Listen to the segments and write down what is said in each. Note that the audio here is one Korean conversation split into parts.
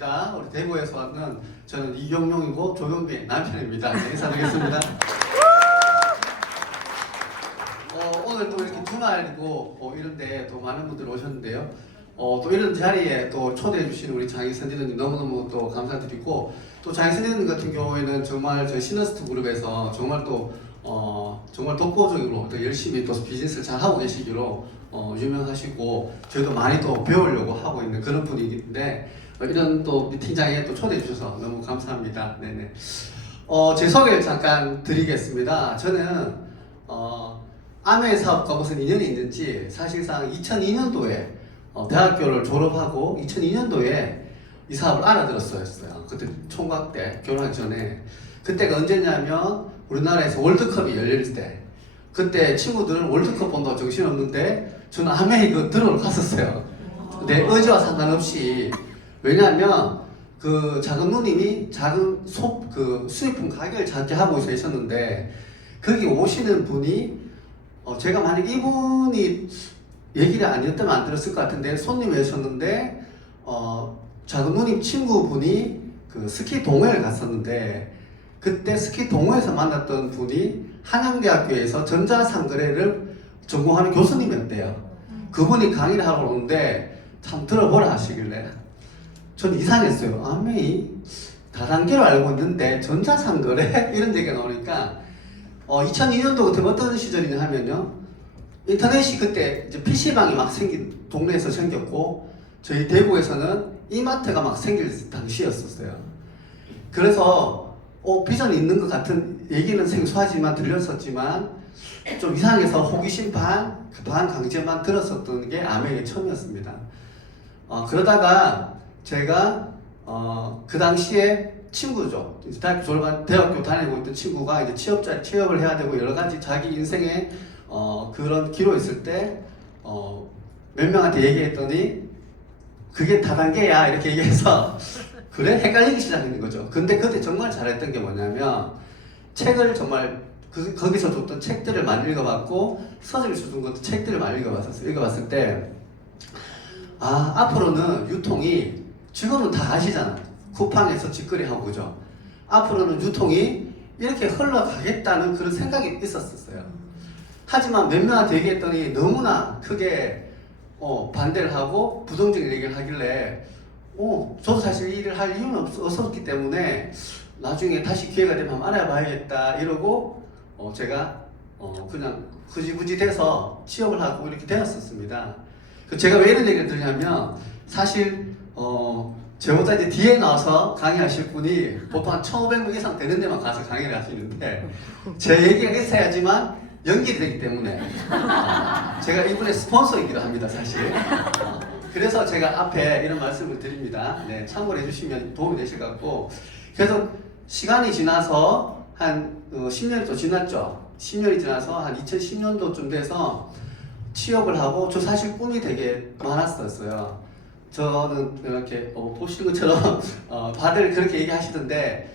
반갑습니다. 우리 대구에서 왔는 저는 이경용이고 조경빈 남편입니다. 네, 인사드리겠습니다. 오늘 또 이렇게 주말이고 이런데 또 많은 분들 오셨는데요. 또 이런 자리에 또 초대해 주신 우리 장희 선진님 너무너무 또 감사드리고, 또 장희 선진님 같은 경우에는 정말 저희 시너스트 그룹에서 정말 또 정말 독보적으로 또 열심히 또 비즈니스를 잘 하고 계시기로 유명하시고, 저희도 많이 또 배우려고 하고 있는 그런 분위기인데, 이런 또 미팅장에 또 초대해 주셔서 너무 감사합니다. 네네. 제 소개를 잠깐 드리겠습니다. 저는 아메 사업과 무슨 인연이 있는지, 사실상 2002년도에 대학교를 졸업하고 2002년도에 이 사업을 알아들었어요. 그때 총각 때, 결혼하기 전에. 그때가 언제냐면 우리나라에서 월드컵이 열릴 때, 그때 친구들은 월드컵 본다고 정신없는데 저는 아메 이거 들어러 갔었어요. 내 의지와 상관없이. 왜냐하면 그 작은 누님이 작은 수입품 가격을 작게 하고 있었는데, 거기 오시는 분이 제가 만약 이분이 얘기를 아니었다면 안 들었을 것 같은데 손님이셨는데, 작은 누님 친구분이 그 스키 동호회를 갔었는데, 그때 스키 동호회에서 만났던 분이 한양대학교에서 전자상거래를 전공하는 교수님이었대요. 그분이 강의를 하러 오는데 참 들어보라 하시길래 전 이상했어요. 아메이 다단계로 알고 있는데 전자상거래? 이런 얘기가 나오니까 2002년도 그때 어떤 시절이냐 하면요, 인터넷이 그때 이제 PC방이 막 동네에서 생겼고, 저희 대구에서는 이마트가 막 생길 당시였었어요. 그래서 비전이 있는 것 같은 얘기는 생소하지만 들렸었지만 좀 이상해서 호기심 반 강제만 들었었던 게 아메의 처음이었습니다. 그러다가 제가 그 당시에 친구죠. 대학교 다니고 있던 친구가 이제 취업을 해야 되고 여러 가지 자기 인생에 그런 기로 있을 때 몇 명한테 얘기했더니 그게 다단계야 이렇게 얘기해서 그래? 헷갈리기 시작하는 거죠. 근데 그때 정말 잘했던 게 뭐냐면 책을 정말 거기서 줬던 책들을 많이 읽어봤고, 서적을 주던 것도 책들을 많이 읽어봤을 때 앞으로는 유통이, 지금은 다 아시잖아. 쿠팡에서 직거래하고 그죠? 앞으로는 유통이 이렇게 흘러가겠다는 그런 생각이 있었어요. 하지만 몇 명한테 얘기했더니 너무나 크게 반대를 하고 부정적인 얘기를 하길래 저도 사실 이 일을 할 이유는 없었기 때문에 나중에 다시 기회가 되면 한번 알아봐야겠다 이러고 제가 그냥 굳이 돼서 취업을 하고 이렇게 되었었습니다. 제가 왜 이런 얘기를 드리냐면, 사실 저보다 이제 뒤에 나와서 강의하실 분이 보통 한 1,500명 이상 되는 데만 가서 강의를 하시는데, 제 얘기가 있어야지만 연결이 되기 때문에 제가 이분의 스폰서이기도 합니다, 사실. 그래서 제가 앞에 이런 말씀을 드립니다. 네, 참고를 해주시면 도움이 되실 것 같고, 그래서 시간이 지나서 한 10년이 또 지났죠. 10년이 지나서 한 2010년도쯤 돼서 취업을 하고, 저 사실 꿈이 되게 많았었어요. 저는 이렇게 보시는 것처럼 다들 그렇게 얘기하시던데,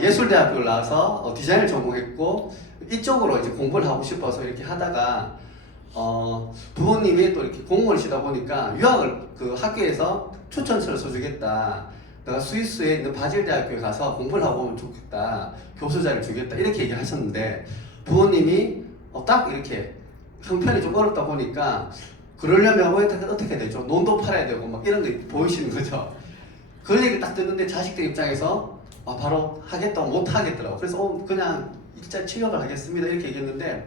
예술대학교를 나와서 디자인을 전공했고 이쪽으로 이제 공부를 하고 싶어서 이렇게 하다가 부모님이 또 이렇게 공무원이시다 보니까 유학을 그 학교에서 추천서를 써주겠다, 내가 스위스에 있는 바질 대학교에 가서 공부를 하고 오면 좋겠다, 교수 자리를 주겠다 이렇게 얘기를 하셨는데, 부모님이 딱 이렇게 형편이 좀 어렵다 보니까 그러려면 어떻게 되죠? 논도 팔아야 되고 막 이런 게 보이시는 거죠. 그 얘기를 딱 듣는데 자식들 입장에서 바로 하겠다고 못 하겠더라고. 그래서 그냥 일자 취업을 하겠습니다 이렇게 얘기했는데,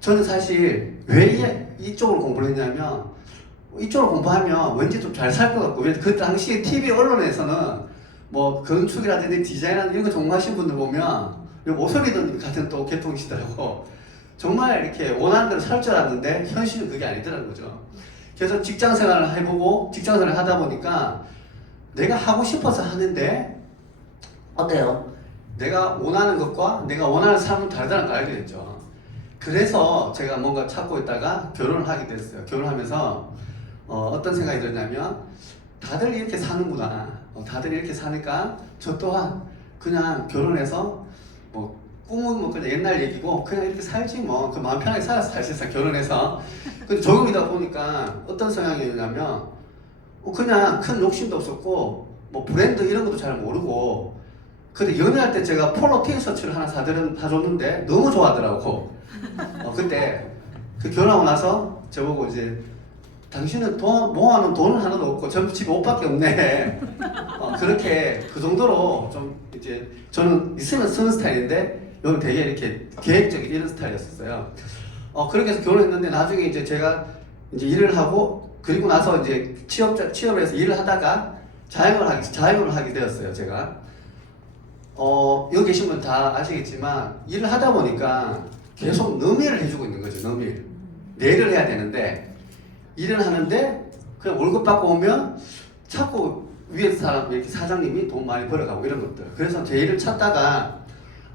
저는 사실 왜 이쪽으로 공부를 했냐면, 이쪽으로 공부하면 왠지 좀 잘 살 것 같고, 그 당시에 TV 언론에서는 뭐 건축이라든지 디자인이라든지 이런 거 전공하신 분들 보면 오소리돈 같은 또 계통이시더라고. 정말 이렇게 원하는 대로 살 줄 알았는데 현실은 그게 아니더라는 거죠. 그래서 직장 생활을 해보고 직장 생활을 하다 보니까 내가 하고 싶어서 하는데 어때요? 내가 원하는 것과 내가 원하는 삶은 다르다는 걸 알게 됐죠. 그래서 제가 뭔가 찾고 있다가 결혼을 하게 됐어요. 결혼하면서 어떤 생각이 들었냐면, 다들 이렇게 사는구나. 다들 이렇게 사니까 저 또한 그냥 결혼해서 뭐 꿈은 뭐 그냥 옛날 얘기고 그냥 이렇게 살지 뭐, 그 마음 편하게 살았어 사실상 결혼해서. 근데 조금이다 보니까 어떤 성향이었냐면 그냥 큰 욕심도 없었고 뭐 브랜드 이런 것도 잘 모르고 근데 연애할 때 제가 폴로 티셔츠를 하나 사줬는데 너무 좋아하더라고. 그때 그 결혼하고 나서 저보고 이제 당신은 모아놓은 돈은 하나도 없고 전부 집에 옷밖에 없네. 그렇게 그 정도로 좀 이제 저는 있으면 쓰는 스타일인데 여기 되게 이렇게 계획적인 이런 스타일이었어요. 그렇게 해서 결혼했는데 나중에 이제 제가 이제 일을 하고 그리고 나서 이제 취업을 해서 일을 하다가 자영업을 하게 되었어요. 제가 여기 계신 분 다 아시겠지만 일을 하다 보니까 계속 넘일을 해주고 있는 거죠. 넘일 내일을 해야 되는데 일은 하는데 그냥 월급 받고 오면 자꾸 위에 사람 이렇게 사장님이 돈 많이 벌어가고 이런 것들. 그래서 제 일을 찾다가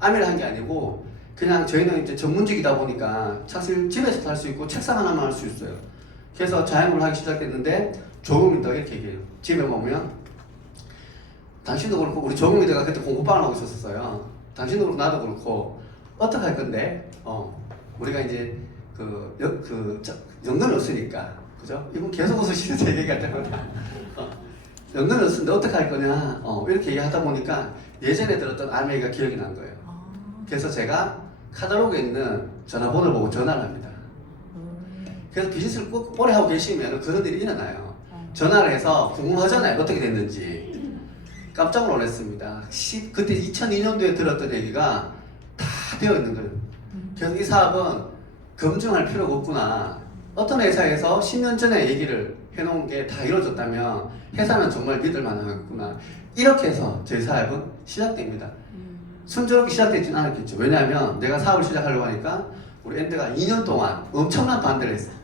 아미를 한 게 아니고 그냥 저희는 이제 전문직이다 보니까 사실 집에서도 할 수 있고 책상 하나만 할 수 있어요. 그래서 자영업을 하기 시작했는데 조금이더 이렇게 얘기해요. 집에 오면 당신도 그렇고 우리 조금이더가 그때 공부방을 하고 있었어요. 당신도 그렇고 나도 그렇고 어떻게 할 건데 우리가 이제 연금이 없으니까 그죠? 이분 계속 웃으시는 제 얘기할 때마다 연금이 없는데 어떻게 할 거냐 이렇게 얘기하다 보니까 예전에 들었던 아메이가 기억이 난 거예요. 그래서 제가 카탈로그에 있는 전화번호를 보고 전화를 합니다. 그래서 비즈니스를 꼭 오래 하고 계시면 그런 일이 일어나요. 전화를 해서 궁금하잖아요. 어떻게 됐는지. 깜짝 놀랐습니다. 그때 2002년도에 들었던 얘기가 다 되어 있는 거예요. 그래서 이 사업은 검증할 필요가 없구나. 어떤 회사에서 10년 전에 얘기를 해놓은 게 다 이루어졌다면 회사는 정말 믿을 만하겠구나. 이렇게 해서 저희 사업은 시작됩니다. 순조롭게 시작되지는 않았겠죠. 왜냐하면 내가 사업을 시작하려고 하니까 우리 엔드가 2년 동안 엄청난 반대를 했어요.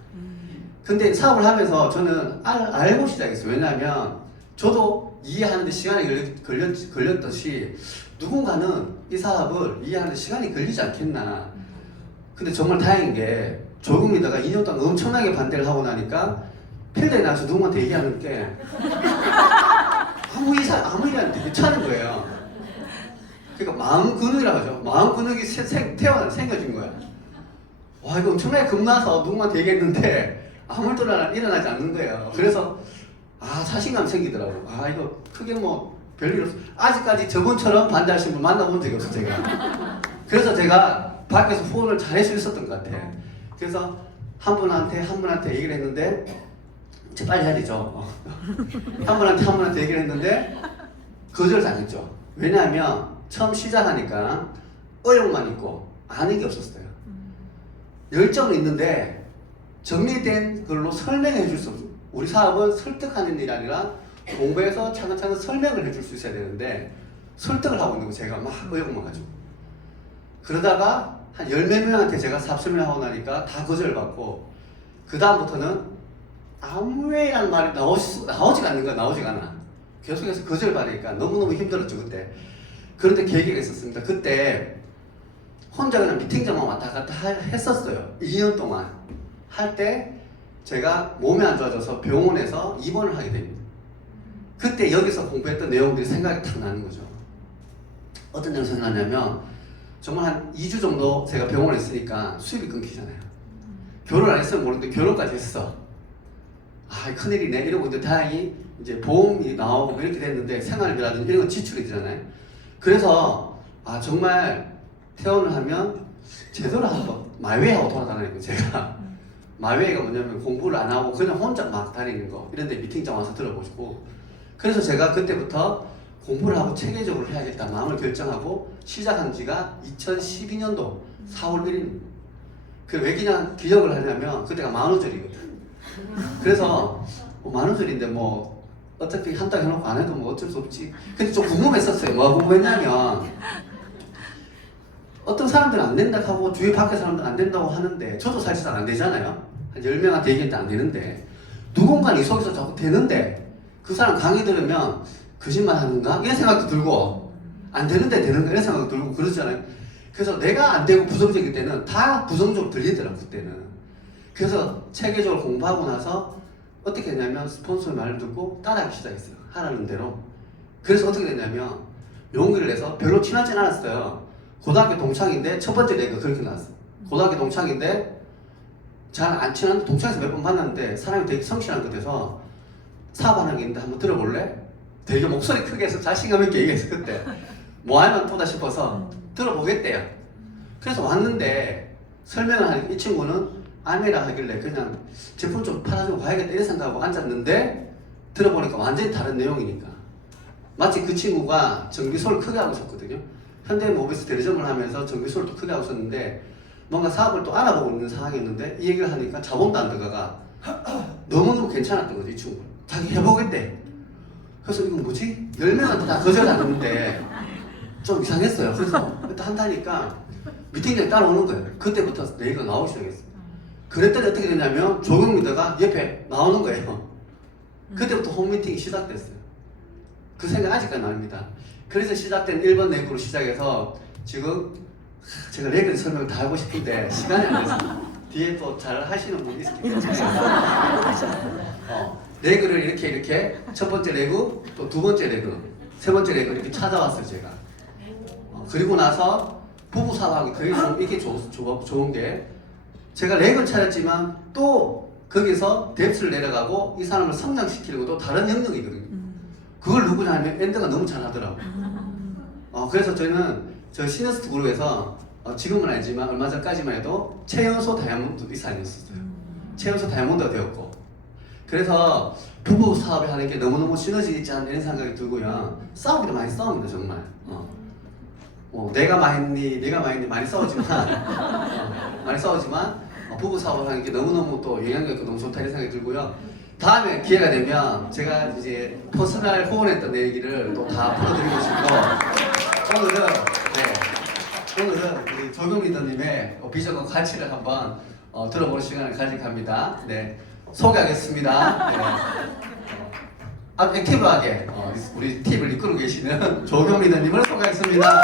근데 사업을 하면서 저는 알고 시작했어요. 왜냐하면 저도 이해하는데 시간이 걸렸듯이 누군가는 이 사업을 이해하는데 시간이 걸리지 않겠나. 근데 정말 다행인 게 조금이다가 2년 동안 엄청나게 반대를 하고 나니까 필드에 나가서 누군가한테 얘기하는 게 아무 일이한테 괜찮은 거예요. 그러니까 마음 근육이라고 하죠. 마음 근육이 생겨진 거야. 와 이거 엄청나게 겁나서 누군가한테 얘기했는데 아무 일도 일어나지 않는 거예요. 그래서 자신감 생기더라고요. 이거 크게 뭐 별일 없어. 아직까지 저분처럼 반대하시는 분 만나본 적이 없어요. 제가. 그래서 제가 밖에서 후원을 잘할 수 있었던 것 같아요. 그래서 한 분한테 얘기를 했는데 이제 빨리 해야 되죠. 한 분한테 얘기를 했는데 거절당했죠. 왜냐하면 처음 시작하니까 의욕만 있고 아는 게 없었어요. 열정은 있는데 정리된 걸로 설명해 줄 수 없어요. 우리 사업은 설득하는 일이 아니라 공부해서 차근차근 설명을 해줄 수 있어야 되는데 설득을 하고 있는 거 제가 막 의욕만 가지고 그러다가 한 10몇 명한테 제가 사업 설명하고 나니까 다 거절받고 그 다음부터는 아무래라는 말이 나오지가 않아. 계속해서 거절받으니까 너무너무 힘들었죠 그때. 그런데 계기가 있었습니다. 그때 혼자 그냥 미팅장만 왔다 갔다 했었어요. 2년 동안 할 때 제가 몸이 안 좋아져서 병원에서 입원을 하게 됩니다. 그때 여기서 공부했던 내용들이 생각이 탁 나는 거죠. 어떤 내용 생각나냐면 정말 한 2주 정도 제가 병원에 있으니까 수입이 끊기잖아요. 결혼 안 했으면 모르는데 결혼까지 했어. 큰일이네 이러고 이제 다행히 이제 보험이 나오고 이렇게 됐는데 생활비라든지 이런 거 지출이 되잖아요. 그래서 정말 퇴원을 하면 제대로 한번 마이웨이하고 돌아다니는 거 제가 마이웨이가 뭐냐면 공부를 안 하고 그냥 혼자 막 다니는 거 이런데 미팅장 와서 들어보시고 그래서 제가 그때부터 공부를 하고 체계적으로 해야겠다 마음을 결정하고 시작한 지가 2012년도 4월 1일입니다. 왜 그냥 기억을 하냐면 그때가 만우절이거든. 그래서 만우절인데 뭐 어차피 한 달 해놓고 안 해도 뭐 어쩔 수 없지. 근데 좀 궁금했었어요. 뭐가 궁금했냐면 어떤 사람들은 안 된다 하고 주위 밖에 사람들은 안 된다고 하는데 저도 사실 안 되잖아요. 한 10명한테 얘기했는데 안 되는데 누군가는 이 속에서 자꾸 되는데 그 사람 강의 들으면 거짓말 하는가? 이런 생각도 들고 안 되는데 되는가? 이런 생각도 들고 그러잖아요. 그래서 내가 안 되고 부정적일 때는 다 부정적으로 들리더라고 그때는. 그래서 체계적으로 공부하고 나서 어떻게 했냐면 스폰서 말을 듣고 따라하기 시작했어요. 하라는 대로. 그래서 어떻게 됐냐면 용기를 내서 별로 친하진 않았어요. 고등학교 동창인데 첫 번째 내가 그렇게 나왔어요. 고등학교 동창인데 잘 안 친한데 동창에서 몇 번 만났는데 사람이 되게 성실한 것 같아서 사업하는 게 있는데 한번 들어볼래? 되게 목소리 크게 해서 자신감 있게 얘기해서 그때 뭐 하면 보다 싶어서 들어보겠대요. 그래서 왔는데 설명을 하니까 이 친구는 아메라 하길래 그냥 제품 좀 팔아주고 가야겠다 이런 생각하고 앉았는데 들어보니까 완전히 다른 내용이니까 마치 그 친구가 정비소를 크게 하고 있었거든요. 현대모비스 대리점을 하면서 정비소를 또 크게 하고 있었는데 뭔가 사업을 또 알아보고 있는 상황이었는데 이 얘기를 하니까 자본도 안 들어가가 너무너무 괜찮았던 거지 이 친구. 자기 해보겠대. 그래서 이건 뭐지? 10명한테 다 거절하는데 좀 이상했어요. 그래서 일단 한다니까 미팅장에 따라오는 거예요. 그때부터 내 얘기가 나오기 시작했어요. 그랬더니 어떻게 됐냐면 조경 리더가 옆에 나오는 거예요. 그때부터 홈미팅이 시작됐어요. 그 생각 아직까지 납니다. 그래서 시작된 1번 내구로 시작해서 지금 제가 레그를 설명을 다 하고 싶은데 시간이 안 됐어요. 뒤에 또 잘 하시는 분이 있기 때문에 레그를 이렇게 첫 번째 레그, 또 두 번째 레그, 세 번째 레그 이렇게 찾아왔어요 제가. 그리고 나서 부부 사업하기 되게 이게 좋은 게 제가 레그를 찾았지만 또 거기서 뎁스를 내려가고 이 사람을 성장시키려고 또 다른 영역이거든요. 그걸 누구냐 하면 엔드가 너무 잘하더라고요. 그래서 저희는 저 시너스트 그룹에서 지금은 아니지만 얼마 전까지만 해도 최연소 다이아몬드 이사님이었어요. 최연소 다이아몬드가 되었고 그래서 부부 사업을 하는 게 너무너무 시너지 있지 않나 이런 생각이 들고요. 싸우기도 많이 싸웁니다 정말. 내가 많이 많이 싸우지만 부부 사업을 하는 게 너무너무 또 영향력 있고 너무 좋다 이런 생각이 들고요. 다음에 기회가 되면 제가 이제 퍼스널 후원했던 내 얘기를 또 다 풀어드리고 싶고 오늘은 우리 조경 리더님의 비전과 가치를 한번 들어보는 시간을 가질까 합니다. 네, 소개하겠습니다. 네. 아주 액티브하게 우리 팀을 이끌고 계시는 조경 리더님을 소개하겠습니다.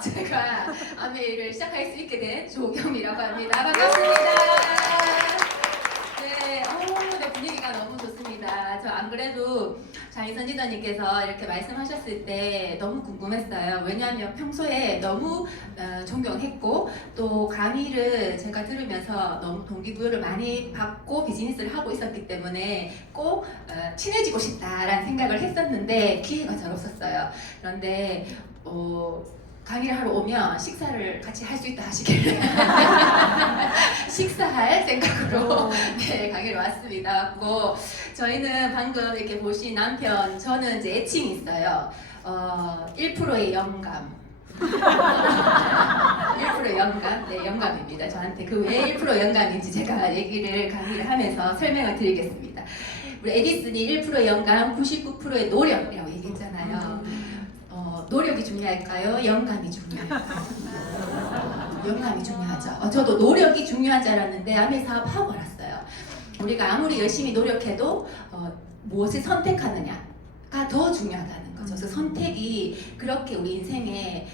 제가 아메이를 시작할 수 있게 된 조경이라고 합니다. 반갑습니다. 네, 네, 분위기가 너무 좋습니다. 저 안 그래도 장희선 리더님께서 이렇게 말씀하셨을 때 너무 궁금했어요. 왜냐하면 평소에 너무 존경했고 또 강의를 제가 들으면서 너무 동기부여를 많이 받고 비즈니스를 하고 있었기 때문에 꼭 친해지고 싶다라는 생각을 했었는데 기회가 잘 없었어요. 그런데 강의를 하러 오면 식사를 같이 할 수 있다 하시길래 식사할 생각으로 네, 강의를 왔습니다. 저희는 방금 이렇게 보신 남편, 저는 이제 애칭이 있어요. 1%의 영감. 1%의 영감? 네, 영감입니다. 저한테 그 왜 1% 영감인지 제가 강의를 하면서 설명을 드리겠습니다. 우리 에디슨이 1%의 영감, 99%의 노력이라고 얘기했잖아요. 노력이 중요할까요? 영감이 중요할까요? 영감이 중요하죠. 저도 노력이 중요한 줄 알았는데 암의 사업하고 알았어요. 우리가 아무리 열심히 노력해도 무엇을 선택하느냐가 더 중요하다는 거죠. 그래서 선택이 그렇게 우리 인생에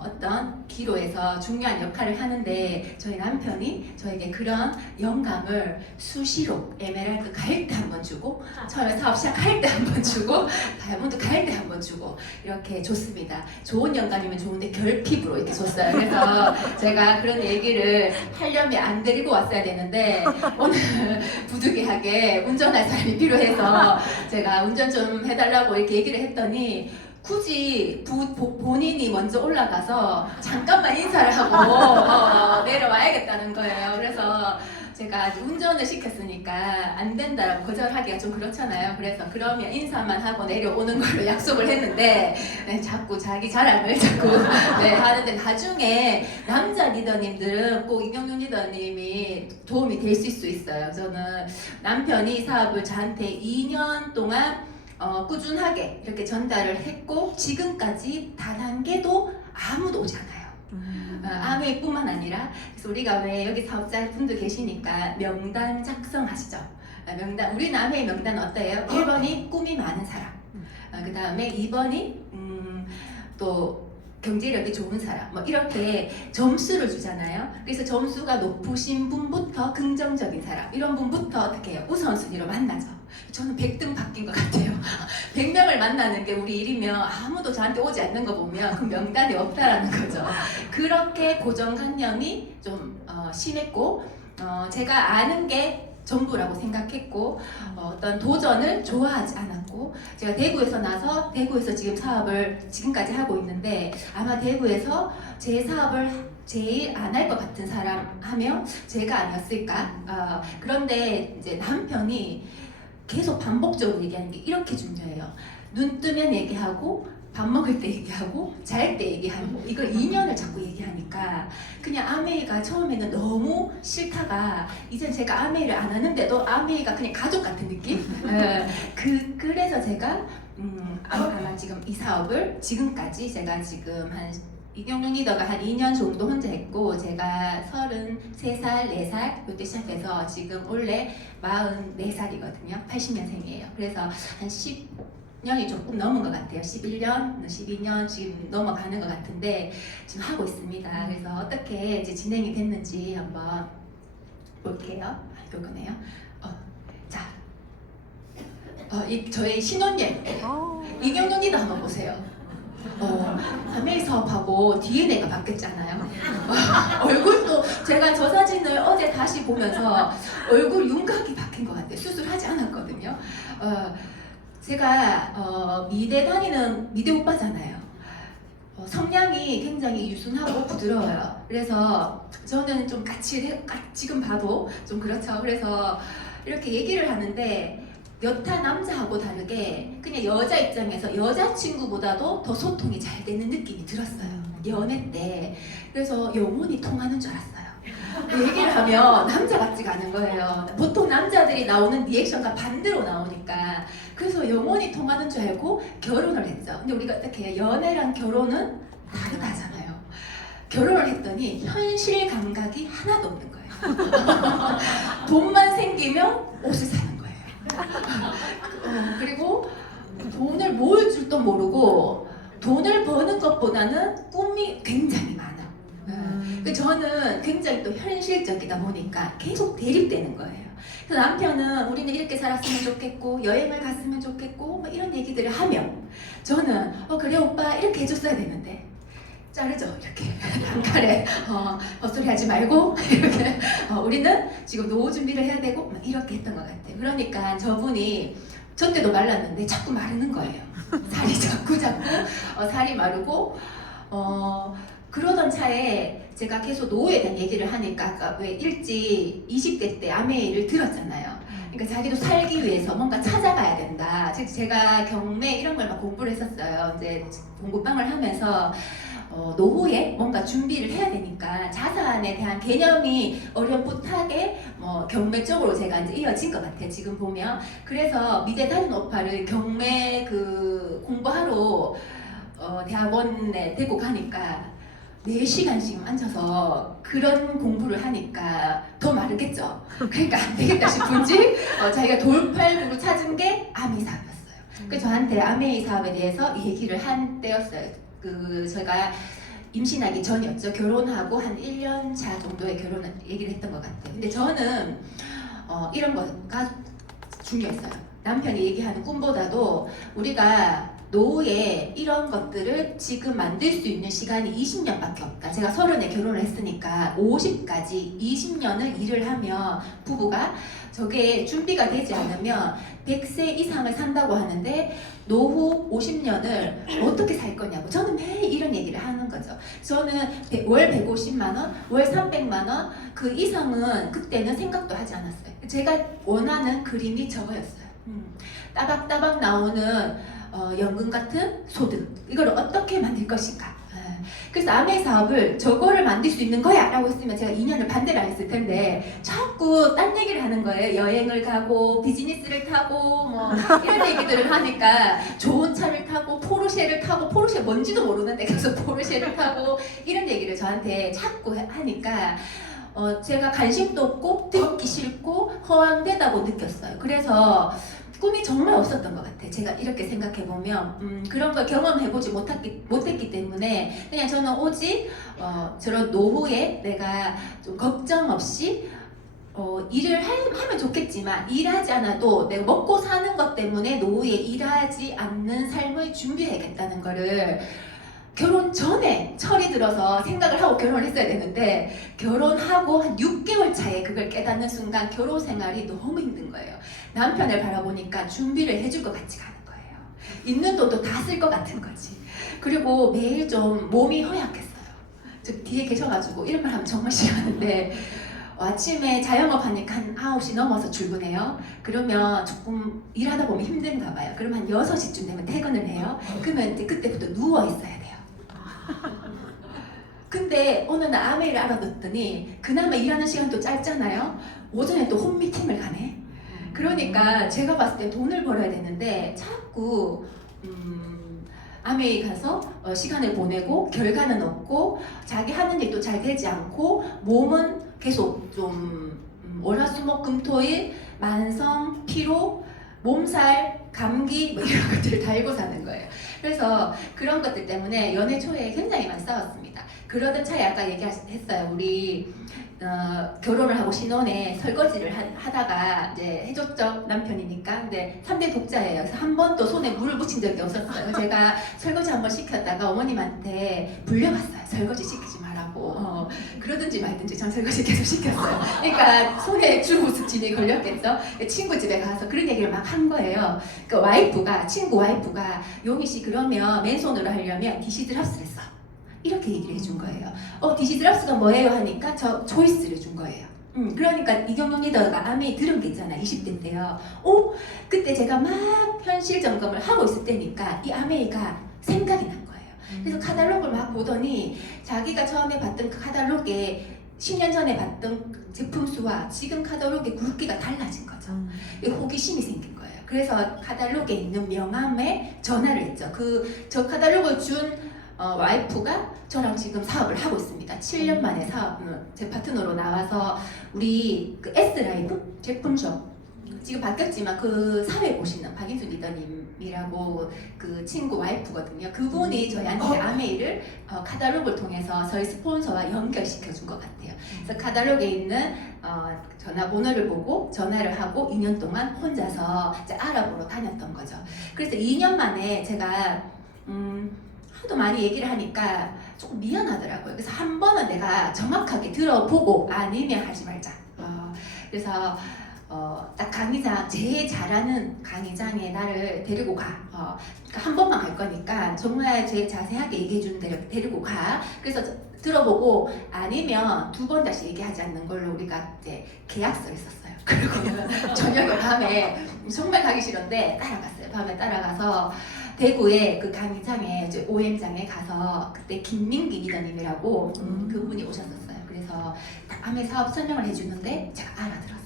어떤 기로에서 중요한 역할을 하는데 저희 남편이 저에게 그런 영감을 수시로 에메랄드 갈 때 한 번 주고 처음에 사업 시작할 때 한 번 주고 다이아몬드 갈 때 한 번 주고 이렇게 줬습니다. 좋은 영감이면 좋은데 결핍으로 이렇게 줬어요. 그래서 제가 그런 얘기를 하려면 안 데리고 왔어야 되는데 오늘 부득이하게 운전할 사람이 필요해서 제가 운전 좀 해달라고 이렇게 얘기를 했더니 굳이 본인이 먼저 올라가서 잠깐만 인사를 하고 내려와야겠다는 거예요. 그래서 제가 운전을 시켰으니까 안 된다라고 거절하기가 좀 그렇잖아요. 그래서 그러면 인사만 하고 내려오는 걸로 약속을 했는데 네, 자꾸 자기 자랑을 자꾸 하는데 나중에 남자 리더님들은 꼭 이경윤 리더님이 도움이 되실 수 있어요. 저는 남편이 사업을 저한테 2년 동안 꾸준하게 이렇게 전달을 했고 지금까지 단 한 개도 아무도 오지 않아요. 아메이뿐만 아니라 그래서 우리가 왜 여기 사업자분들 계시니까 명단 작성하시죠. 명단 우리 아메이 명단은 어때요? 1번이 꿈이 많은 사람, 그 다음에 2번이 또 경제력이 좋은 사람, 뭐 이렇게 점수를 주잖아요. 그래서 점수가 높으신 분부터 긍정적인 사람, 이런 분부터 어떻게 해요? 우선순위로 만나죠. 저는 100등 바뀐 것 같아요. 100명을 만나는 게 우리 일이면 아무도 저한테 오지 않는 거 보면 그 명단이 없다라는 거죠. 그렇게 고정관념이 좀 심했고 제가 아는 게 전부라고 생각했고 어떤 도전을 좋아하지 않았고 제가 대구에서 나서 대구에서 지금 사업을 지금까지 하고 있는데 아마 대구에서 제 사업을 제일 안 할 것 같은 사람 하면 제가 아니었을까. 그런데 이제 남편이 계속 반복적으로 얘기하는 게 이렇게 중요해요. 눈 뜨면 얘기하고 밥 먹을 때 얘기하고 잘 때 얘기하고 이걸 2년을 자꾸 얘기하니까 그냥 아메이가 처음에는 너무 싫다가 이젠 제가 아메이를 안 하는데도 아메이가 그냥 가족 같은 느낌? 그래서 제가 아마 지금 이 사업을 지금까지 제가 지금 한 이경영 리더가 한 2년 정도 혼자 했고 제가 33살, 4살 이때 시작해서 지금 올해 44살이거든요. 80년생이에요. 그래서 한 10년이 조금 넘은 것 같아요. 11년, 12년 지금 넘어가는 것 같은데 지금 하고 있습니다. 그래서 어떻게 이제 진행이 됐는지 한번 볼게요. 이거네요. 자, 저희 신혼여행 이경영 리더 한번 보세요. 아메이 사업하고 DNA가 바뀌었잖아요. 얼굴도 제가 저 사진을 어제 다시 보면서 얼굴 윤곽이 바뀐 것 같아요. 수술하지 않았거든요. 제가 미대 다니는 미대 오빠잖아요. 성량이 굉장히 유순하고 부드러워요. 그래서 저는 좀 지금 봐도 좀 그렇죠. 그래서 이렇게 얘기를 하는데 여타 남자하고 다르게 그냥 여자 입장에서 여자친구보다도 더 소통이 잘 되는 느낌이 들었어요. 연애 때. 그래서 영혼이 통하는 줄 알았어요. 얘기를 하면 남자 같지가 않은 거예요. 보통 남자들이 나오는 리액션과 반대로 나오니까 그래서 영혼이 통하는 줄 알고 결혼을 했죠. 근데 우리가 어떻게 해요? 연애랑 결혼은 다르다잖아요. 결혼을 했더니 현실 감각이 하나도 없는 거예요. 돈만 생기면 옷을 사는 거예요. 그리고 돈을 모을 줄도 모르고 돈을 버는 것보다는 꿈이 굉장히 많아. 저는 굉장히 또 현실적이다 보니까 계속 대립되는 거예요. 그래서 남편은 우리는 이렇게 살았으면 좋겠고 여행을 갔으면 좋겠고 뭐 이런 얘기들을 하면 저는 그래 오빠 이렇게 해줬어야 되는데 자르죠 이렇게 단칼에 헛소리 하지 말고 이렇게 우리는 지금 노후 준비를 해야 되고 이렇게 했던 것 같아요. 그러니까 저분이 저 때도 말랐는데 자꾸 마르는 거예요. 살이 자꾸 살이 마르고 그러던 차에 제가 계속 노후에 대한 얘기를 하니까 아까 왜 일찍 20대 때 아메이를 들었잖아요. 그러니까 자기도 살기 위해서 뭔가 찾아가야 된다. 제가 경매 이런 걸 막 공부를 했었어요. 이제 공부방을 하면서 노후에 뭔가 준비를 해야 되니까 자산에 대한 개념이 어렴풋하게 경매 쪽으로 제가 이제 이어진 것 같아요. 지금 보면. 그래서 미대 다른 오빠를 경매 공부하러 대학원에 데리고 가니까 4시간씩 앉아서 그런 공부를 하니까 더 마르겠죠. 그러니까 안 되겠다 싶은지 자기가 돌팔구로 찾은 게 아메이 사업이었어요. 그래서 저한테 아메이 사업에 대해서 이 얘기를 한 때였어요. 제가 임신하기 전이었죠. 결혼하고 한 1년 차 정도에 얘기를 했던 것 같아요. 근데 저는 이런 거가 중요했어요. 남편이 얘기하는 꿈보다도 우리가 노후에 이런 것들을 지금 만들 수 있는 시간이 20년밖에 없다. 제가 30에 결혼을 했으니까 50까지 20년을 일을 하면 부부가 저게 준비가 되지 않으면 100세 이상을 산다고 하는데 노후 50년을 어떻게 살 거냐고 저는 매일 이런 얘기를 하는 거죠. 저는 월 150만 원, 월 300만 원 그 이상은 그때는 생각도 하지 않았어요. 제가 원하는 그림이 저거였어요. 따박따박 나오는 연금 같은 소득 이걸 어떻게 만들 것인가. 그래서 아메이 사업을 저거를 만들 수 있는 거야 라고 했으면 제가 2년을 반대를 안 했을 텐데 자꾸 딴 얘기를 하는 거예요. 여행을 가고 비즈니스를 타고 뭐 이런 얘기들을 하니까 좋은 차를 타고 포르쉐를 타고 포르쉐 뭔지도 모르는데 계속 포르쉐를 타고 이런 얘기를 저한테 자꾸 하니까 제가 관심도 없고 듣기 싫고 허황되다고 느꼈어요. 그래서 꿈이 정말 없었던 것 같아요. 제가 이렇게 생각해보면 그런 걸 경험해보지 못했기 때문에 그냥 저는 오직 저런 노후에 내가 좀 걱정 없이 일을 하면 좋겠지만 일하지 않아도 내가 먹고 사는 것 때문에 노후에 일하지 않는 삶을 준비해야겠다는 거를 결혼 전에 철이 들어서 생각을 하고 결혼을 했어야 되는데 결혼하고 한 6개월 차에 그걸 깨닫는 순간 결혼 생활이 너무 힘든 거예요. 남편을 바라보니까 준비를 해줄 것 같지가 않은 거예요. 있는 돈도 다 쓸 것 같은 거지. 그리고 매일 좀 몸이 허약했어요. 저 뒤에 계셔가지고 이런 말 하면 정말 싫어하는데 아침에 자영업 하니까 한 9시 넘어서 출근해요. 그러면 조금 일하다 보면 힘든가 봐요. 그러면 한 6시쯤 되면 퇴근을 해요. 그러면 이제 그때부터 누워 있어야 돼요. 근데 어느 날 아메이를 알아듣더니 그나마 일하는 시간도 짧잖아요. 오전에 또 홈미팅을 가네. 그러니까 제가 봤을 때 돈을 벌어야 되는데 자꾸 아메이 가서 시간을 보내고 결과는 없고 자기 하는 일도 잘 되지 않고 몸은 계속 좀 월화수목금토일 만성 피로 몸살 감기 뭐 이런 것들을 달고 사는 거예요. 그래서 그런 것들 때문에 연애 초에 굉장히 많이 싸웠습니다. 그러던 차에 아까 얘기했어요. 우리 결혼을 하고 신혼에 설거지를 하다가 이제 해줬죠. 남편이니까. 근데 3대 독자예요. 그래서 한 번도 손에 물을 묻힌 적이 없었어요. 제가 설거지 한번 시켰다가 어머님한테 불려갔어요. 설거지 시키지 말라고. 그러든지 말든지 전 설거지 계속 시켰어요. 그러니까 손에 주부습진이 걸렸겠죠. 친구 집에 가서 그런 얘기를 막 한 거예요. 그러니까 친구 와이프가 용희 씨 그러면 맨손으로 하려면 디시드랍스를 써. 이렇게 얘기를 해준 거예요. 디시드랍스가 뭐예요? 하니까 저 초이스를 준 거예요. 그러니까 이경영 리더가 아메이 들은 게 있잖아. 20대 때요. 그때 제가 막 현실 점검을 하고 있을 때니까 이 아메이가 생각이 난 거예요. 그래서 카탈로그를 막 보더니 자기가 처음에 봤던 그 카탈로그에 10년 전에 봤던 제품 수와 지금 카탈로그의 굵기가 달라진 거죠. 호기심이 생긴 거예요. 그래서 카탈로그에 있는 명함에 전화를 했죠. 저 카탈로그를 준 와이프가 저랑 지금 사업을 하고 있습니다. 7년 만에 제 파트너로 나와서 우리 그 S라이브 제품숍 지금 바뀌었지만 그 사회 보시는 박인수 리더님이라고 그 친구 와이프거든요. 그분이 저희한테 아메이를 카탈로그를 통해서 저희 스폰서와 연결시켜 준 것 같아요. 그래서 카탈로그에 있는 전화번호를 보고 전화를 하고 2년 동안 혼자서 이제 알아보러 다녔던 거죠. 그래서 2년 만에 제가 하도 많이 얘기를 하니까 조금 미안하더라고요. 그래서 한 번은 내가 정확하게 들어보고 아니면 하지 말자. 그래서 딱 강의장 제일 잘하는 강의장에 나를 데리고 가. 그러니까 한 번만 갈 거니까 정말 제일 자세하게 얘기해 주는 대로 데리고 가. 그래서 들어보고 아니면 2번 다시 얘기하지 않는 걸로 우리가 이제 계약서를 썼어요. 그리고 저녁에 밤에 정말 가기 싫은데 따라갔어요. 밤에 따라가서 대구의 그 강의장에 이제 OM장에 가서 그때 김민기 리더님이라고 그분이 오셨었어요. 그래서 밤에 사업 설명을 해주는데 제가 알아들었어요.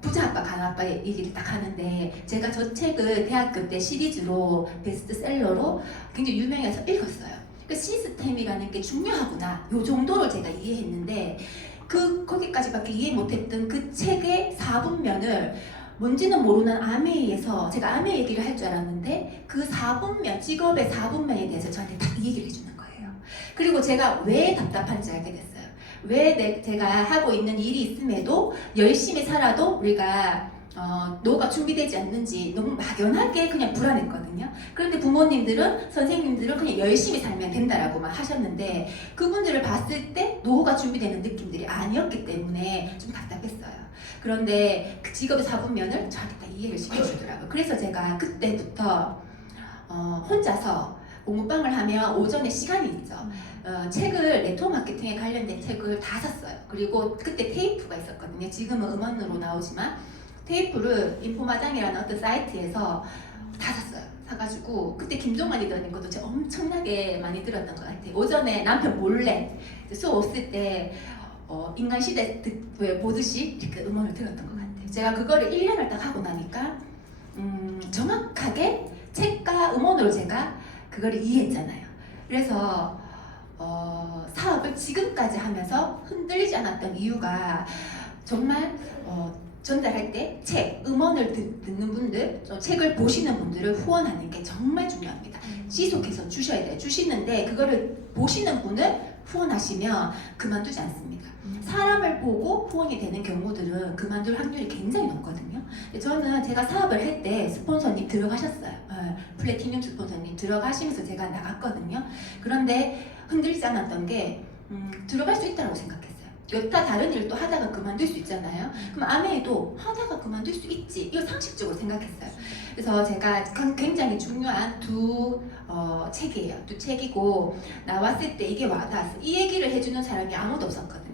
부자아빠 강아빠 얘기를 딱 하는데 제가 저 책을 대학교 때 시리즈로 베스트셀러로 굉장히 유명해서 읽었어요. 그 시스템이라는 게 중요하구나. 요 정도를 제가 이해했는데 거기까지밖에 이해 못했던 그 책의 4분면을 뭔지는 모르는 아메이에서 제가 아메이 얘기를 할 줄 알았는데 그 4분면, 직업의 4분면에 대해서 저한테 딱 이 얘기를 해주는 거예요. 그리고 제가 왜 답답한지 알게 됐어요. 왜 제가 하고 있는 일이 있음에도 열심히 살아도 우리가 노후가 준비되지 않는지 너무 막연하게 그냥 불안했거든요. 그런데 부모님들은 선생님들은 그냥 열심히 살면 된다라고만 하셨는데 그분들을 봤을 때 노후가 준비되는 느낌들이 아니었기 때문에 좀 답답했어요. 그런데 그 직업의 4분면을 저한테 다 이해를 시켜주더라고요. 그래서 제가 그때부터 혼자서 공부방을 하면 오전에 시간이 있죠. 책을 네트워크 마케팅에 관련된 책을 다 샀어요. 그리고 그때 테이프가 있었거든요. 지금은 음원으로 나오지만 테이프를 인포마장이라는 어떤 사이트에서 다 샀어요. 사가지고 그때 김종만 리더님 것도 제가 엄청나게 많이 들었던 것 같아요. 오전에 남편 몰래 수업 없을 때 인간시대 보듯이 그 음원을 들었던 것 같아요. 제가 그거를 1년을 딱 하고 나니까 정확하게 책과 음원으로 제가 그거를 이해했잖아요. 그래서 사업을 지금까지 하면서 흔들리지 않았던 이유가 정말 전달할 때 책, 음원을 듣는 분들, 책을 보시는 분들을 후원하는 게 정말 중요합니다. 지속해서 주셔야 돼요. 주시는데 그거를 보시는 분을 후원하시면 그만두지 않습니다. 사람을 보고 후원이 되는 경우들은 그만둘 확률이 굉장히 높거든요. 저는 제가 사업을 할 때 스폰서님 들어가셨어요. 플래티늄 스폰서님 들어가시면서 제가 나갔거든요. 그런데 흔들리지 않았던 게 들어갈 수 있다고 생각했어요. 여타 다른 일도 하다가 그만둘 수 있잖아요. 그럼 아메이도 하다가 그만둘 수 있지. 이거 상식적으로 생각했어요. 그래서 제가 굉장히 중요한 두 책이에요. 두 책이고 나왔을 때 이게 와닿았어요. 이 얘기를 해주는 사람이 아무도 없었거든요.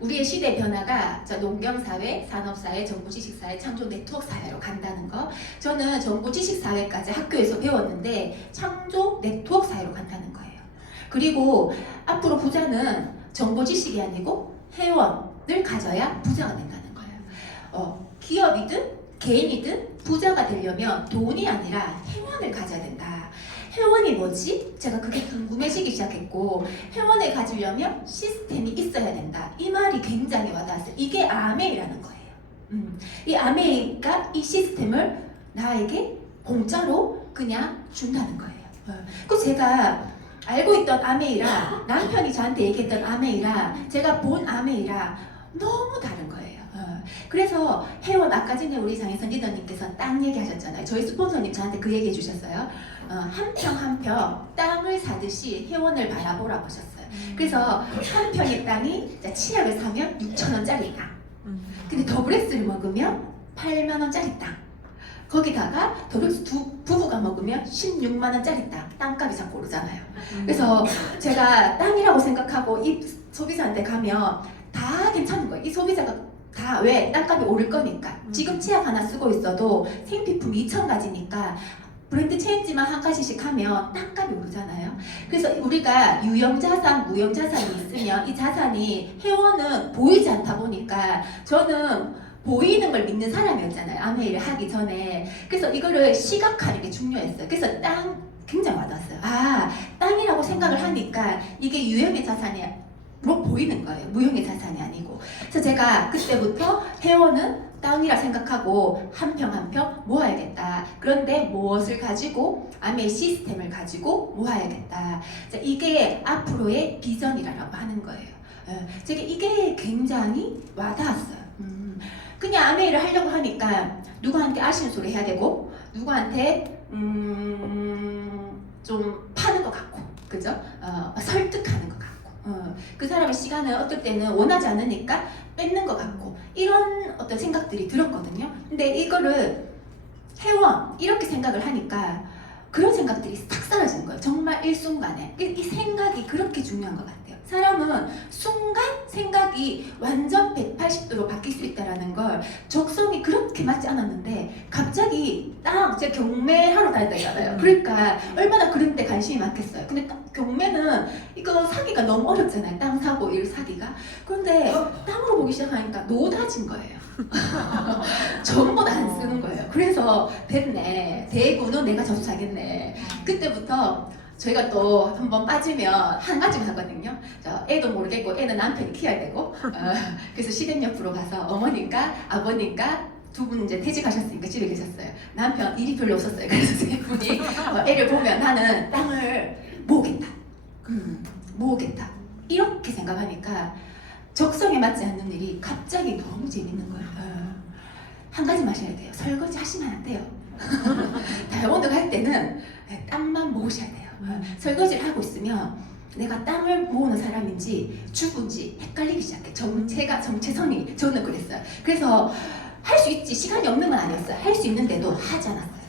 우리의 시대 변화가 농경사회, 산업사회, 정보지식사회, 창조 네트워크사회로 간다는 거. 저는 정보지식사회까지 학교에서 배웠는데 창조 네트워크사회로 간다는 거예요. 그리고 앞으로 부자는 정보지식이 아니고 회원을 가져야 부자가 된다는 거예요. 기업이든 개인이든 부자가 되려면 돈이 아니라 회원을 가져야 된다. 회원이 뭐지? 제가 그게 궁금해지기 시작했고, 회원을 가지려면 시스템이 있어야 된다. 이 말이 굉장히 와닿았어요. 이게 아메이라는 거예요. 이 아메이가 이 시스템을 나에게 공짜로 그냥 준다는 거예요. 그래서 제가 알고 있던 아메이라, 남편이 저한테 얘기했던 아메이라, 제가 본 아메이라 너무 다른 거예요. 그래서 회원, 아까 전에 우리 장혜선 리더님께서 땅 얘기하셨잖아요. 저희 스폰서님 저한테 그 얘기 해주셨어요. 한 평 한 평 땅을 사듯이 회원을 바라보라고 하셨어요. 그래서 한 평의 땅이 치약을 사면 6,000원짜리 땅, 근데 더블엑스를 먹으면 8만원짜리 땅, 거기다가 더블엑스 부부가 먹으면 16만원짜리 땅값이 자꾸 오르잖아요. 그래서 제가 땅이라고 생각하고 이 소비자한테 가면 다 괜찮은 거예요. 이 소비자가 다 왜? 땅값이 오를 거니까. 지금 치약 하나 쓰고 있어도 생필품이 2,000가지니까 브랜드 체인지만 한 가지씩 하면 땅값이 오르잖아요. 그래서 우리가 유형자산, 무형자산이 있으면 이 자산이 회원은 보이지 않다 보니까 저는 보이는 걸 믿는 사람이었잖아요. 아메이를 하기 전에. 그래서 이거를 시각화하는 게 중요했어요. 그래서 땅 굉장히 와닿았어요. 아, 땅이라고 생각을 하니까 이게 유형의 자산이 보이는 거예요. 무형의 자산이 아니고. 그래서 제가 그때부터 회원은 땅이라 생각하고 한 평 한 평 모아야겠다. 그런데 무엇을 가지고? 아메이 시스템을 가지고 모아야겠다. 이게 앞으로의 비전이라고 하는 거예요. 제가 이게 굉장히 와닿았어요. 그냥 아메이를 하려고 하니까 누구한테 아쉬운 소리 해야 되고, 누구한테 좀 파는 것 같고, 그죠? 설득하는 것 같고, 그 사람의 시간을 어떨 때는 원하지 않으니까 뺏는 것 같고, 이런 어떤 생각들이 들었거든요. 근데 이거를 회원 이렇게 생각을 하니까 그런 생각들이 싹 사라지는 거예요. 정말 일순간에. 이 생각이 그렇게 중요한 것 같아요. 사람은 순간 생각이 완전 180도로 바뀔 수 있다는 걸, 적성이 그렇게 맞지 않았는데 갑자기 제가 경매하러 다녔잖아요. 그러니까 얼마나 그런 데 관심이 많겠어요. 근데 경매는 이거 사기가 너무 어렵잖아요. 땅 사고 일 사기가. 그런데 땅으로 보기 시작하니까 노다진 거예요. 전부 다 안 쓰는 거예요. 그래서 됐네. 대구는 내가 접수하겠네. 그때부터 저희가 또 한번 빠지면 한 가지만 하거든요. 애도 모르겠고 애는 남편이 키워야 되고, 그래서 시댁 옆으로 가서 어머니까 아버니까 두 분 이제 퇴직하셨으니까 집에 계셨어요. 남편 일이 별로 없었어요. 그래서 세 분이 애를 보면 나는 땅을 모으겠다. 모으겠다. 이렇게 생각하니까 적성에 맞지 않는 일이 갑자기 너무 재밌는 거예요. 한 가지 마셔야 돼요. 설거지 하시면 안 돼요. 다이아몬드 갈 때는 땅만 모으셔야 돼요. 설거지를 하고 있으면 내가 땅을 모으는 사람인지 주부인지 헷갈리기 시작해. 정체성이 저는 그랬어요. 그래서 할 수 있지, 시간이 없는 건 아니었어요. 할 수 있는데도 하지 않았어요.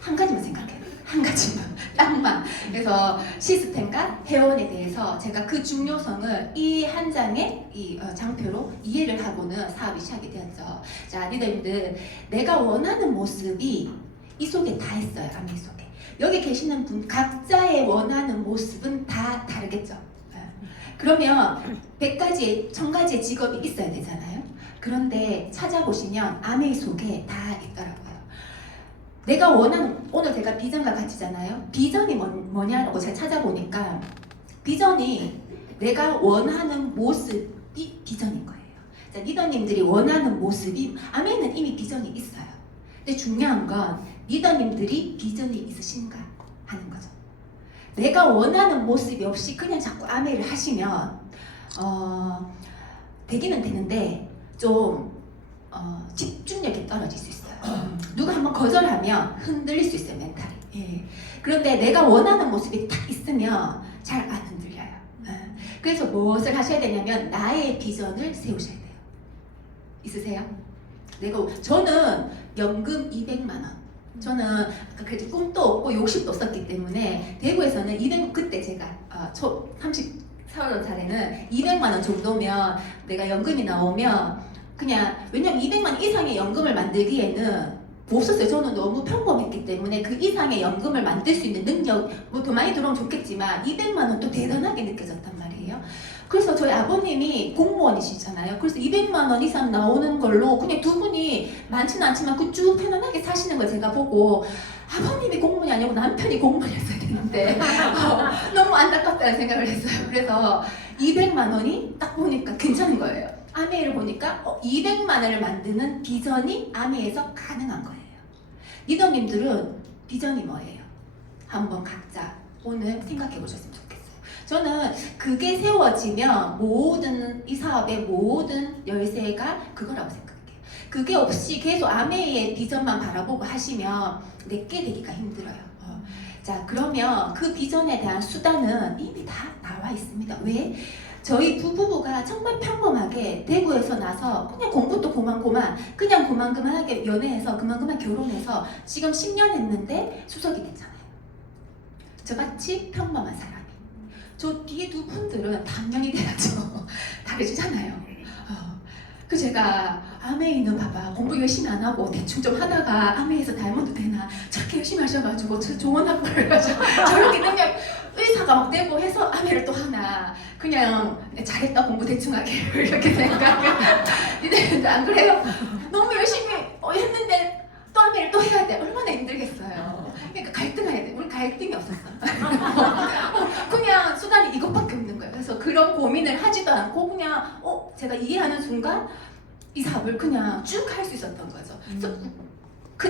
한 가지만 생각해요. 한 가지만, 땅만. 그래서 시스템과 회원에 대해서 제가 그 중요성을 이 한 장의 이 장표로 이해를 하고는 사업이 시작이 되었죠. 자, 리더님들, 내가 원하는 모습이 이 속에 다 있어요. 아메이 속에. 여기 계시는 분 각자의 원하는 모습은 다 다르겠죠. 그러면 100가지, 1000가지의 직업이 있어야 되잖아요. 그런데 찾아보시면 아메이 속에 다 있더라고요. 내가 원하는, 오늘 제가 비전과 가치잖아요. 비전이 뭐냐고 제가 찾아보니까 비전이 내가 원하는 모습이 비전인 거예요. 자, 리더님들이 원하는 모습이, 아메이는 이미 비전이 있어요. 근데 중요한 건 리더님들이 비전이 있으신가 하는 거죠. 내가 원하는 모습이 없이 그냥 자꾸 아메를 하시면 되기는 되는데 좀 집중력이 떨어질 수 있어요. 누가 한번 거절하면 흔들릴 수 있어요, 멘탈이. 예. 그런데 내가 원하는 모습이 딱 있으면 잘 안 흔들려요. 그래서 무엇을 하셔야 되냐면 나의 비전을 세우셔야 돼요. 있으세요? 저는 연금 200만 원. 저는 아까 그래도 꿈도 없고 욕심도 없었기 때문에 대구에서는 200 그때 제가 34살에는 200만 원 정도면 내가 연금이 나오면 그냥 왜냐면 200만 원 이상의 연금을 만들기에는 없었어요. 저는 너무 평범했기 때문에 그 이상의 연금을 만들 수 있는 능력 뭐 더 많이 들어오면 좋겠지만 200만 원도 대단하게 느껴졌단 말이에요. 그래서 저희 아버님이 공무원이시잖아요. 그래서 200만 원 이상 나오는 걸로 그냥 두 분이 많지는 않지만 그 쭉 편안하게 사시는 걸 제가 보고 아버님이 공무원이 아니고 남편이 공무원이었어야 되는데 너무 안타깝다는 생각을 했어요. 그래서 200만 원이 딱 보니까 괜찮은 거예요. 아메이를 보니까 200만 원을 만드는 비전이 아메이에서 가능한 거예요. 리더님들은 비전이 뭐예요? 한번 각자 오늘 생각해 보셨으면 좋겠어요. 저는 그게 세워지면 모든 이 사업의 모든 열쇠가 그거라고 생각해요. 그게 없이 계속 아메이의 비전만 바라보고 하시면 내게 되기가 힘들어요. 자, 그러면 그 비전에 대한 수단은 이미 다 나와 있습니다. 왜? 저희 부부가 정말 평범하게 대구에서 나서 그냥 공부도 그냥 고만고만하게 연애해서 그만 결혼해서 지금 10년 했는데 수석이 됐잖아요. 저같이 평범한 사람이. 저 뒤에 두 분들은 당연히 돼야죠. 다르시잖아요. 그 제가 아메이는 봐봐 공부 열심히 안 하고 대충 좀 하다가 아메이에서 다이아몬드 되나 저렇게 열심히 하셔가지고 저 좋은 학벌을 가지고 저렇게 그냥 의사가 막 되고 해서 아메를 또 하나 그냥 잘했다 공부 대충 하게 이렇게 생각해요. 안 그래요? 너무 열심히 했는데 또 아메를 또 해야 돼. 얼마나 힘들겠어요. 그러니까 갈등해야 돼. 우리 갈등이 없었어. 그냥 수단이 이것밖에 없는 거예요. 그래서 그런 고민을 하지도 않고 그냥 제가 이해하는 순간 이 사업을 그냥 쭉 할 수 있었던 거죠. 그래서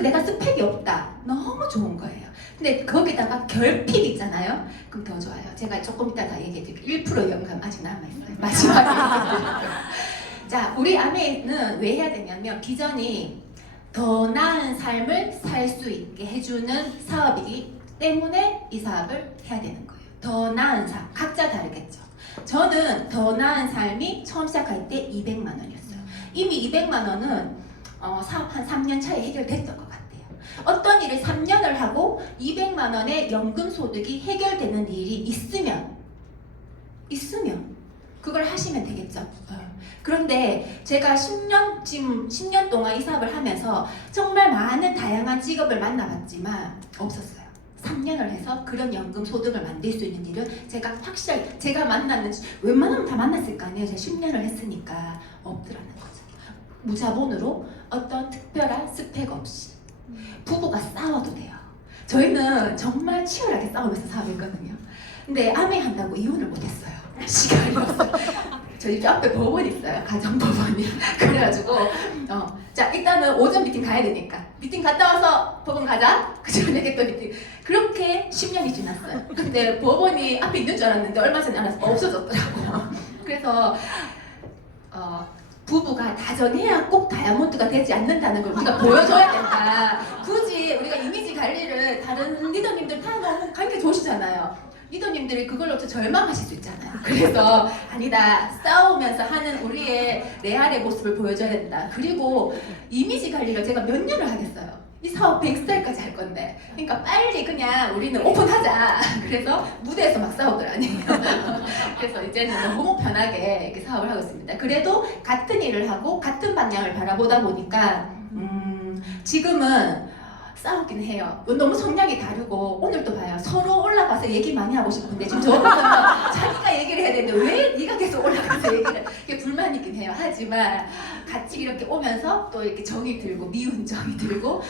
내가 스펙이 없다. 너무 좋은 거예요. 근데 거기다가 결핍 있잖아요. 그럼 더 좋아요. 제가 조금 이따 다 얘기해 드릴게요. 1% 연금 아직 남아있어요. 마지막에. 자, 우리 아메는 왜 해야 되냐면 비전이 더 나은 삶을 살 수 있게 해주는 사업이기 때문에 이 사업을 해야 되는 거예요. 더 나은 삶. 각자 다르겠죠. 저는 더 나은 삶이 처음 시작할 때 200만 원이었어요. 이미 200만 원은 사업 한 3년 차에 해결됐던 것 같아요. 어떤 일을 3년을 하고 200만 원의 연금 소득이 해결되는 일이 있으면 그걸 하시면 되겠죠. 그런데 제가 지금 10년 동안 이 사업을 하면서 정말 많은 다양한 직업을 만나봤지만 없었어요. 3년을 해서 그런 연금 소득을 만들 수 있는 일은 제가 확실하게 제가 웬만하면 다 만났을 거 아니에요. 제가 10년을 했으니까 없더라는 거죠. 무자본으로 어떤 특별한 스펙 없이 부부가 싸워도 돼요. 저희는 정말 치열하게 싸우면서 사업했거든요. 근데 아메 한다고 이혼을 못했어요. 시간이 없어요. 저희 집 앞에 법원 있어요. 가정법원이. 그래가지고 자 일단은 오전 미팅 가야 되니까 미팅 갔다 와서 법원 가자. 그 저녁에 또 미팅. 그렇게 10년이 지났어요. 근데 법원이 앞에 있는 줄 알았는데 얼마 전에 알아서 없어졌더라고요. 그래서 부부가 다정해야 꼭 다이아몬드가 되지 않는다는 걸 우리가 보여줘야 된다. 굳이 우리가 이미지 관리를 다른 리더님들 다 너무 관계 좋으시잖아요. 리더님들이 그걸로 절망하실 수 있잖아요. 그래서 아니다. 싸우면서 하는 우리의 레알의 모습을 보여줘야 된다. 그리고 이미지 관리를 제가 몇 년을 하겠어요. 이 사업 100살까지 할 건데. 그러니까 빨리 그냥 우리는 오픈하자. 그래서 무대에서 막 싸우더라니요. 그래서 이제는 너무 편하게 이렇게 사업을 하고 있습니다. 그래도 같은 일을 하고 같은 방향을 바라보다 보니까 지금은 싸우긴 해요. 너무 성향이 다르고 오늘도 봐요. 서로 올라가서 얘기 많이 하고 싶은데 지금 저분은 자기가 얘기를 해야 되는데 왜 네가 계속 올라가서 얘기를 해? 이게 불만이긴 해요. 하지만 같이 이렇게 오면서 또 이렇게 정이 들고 미운 정이 들고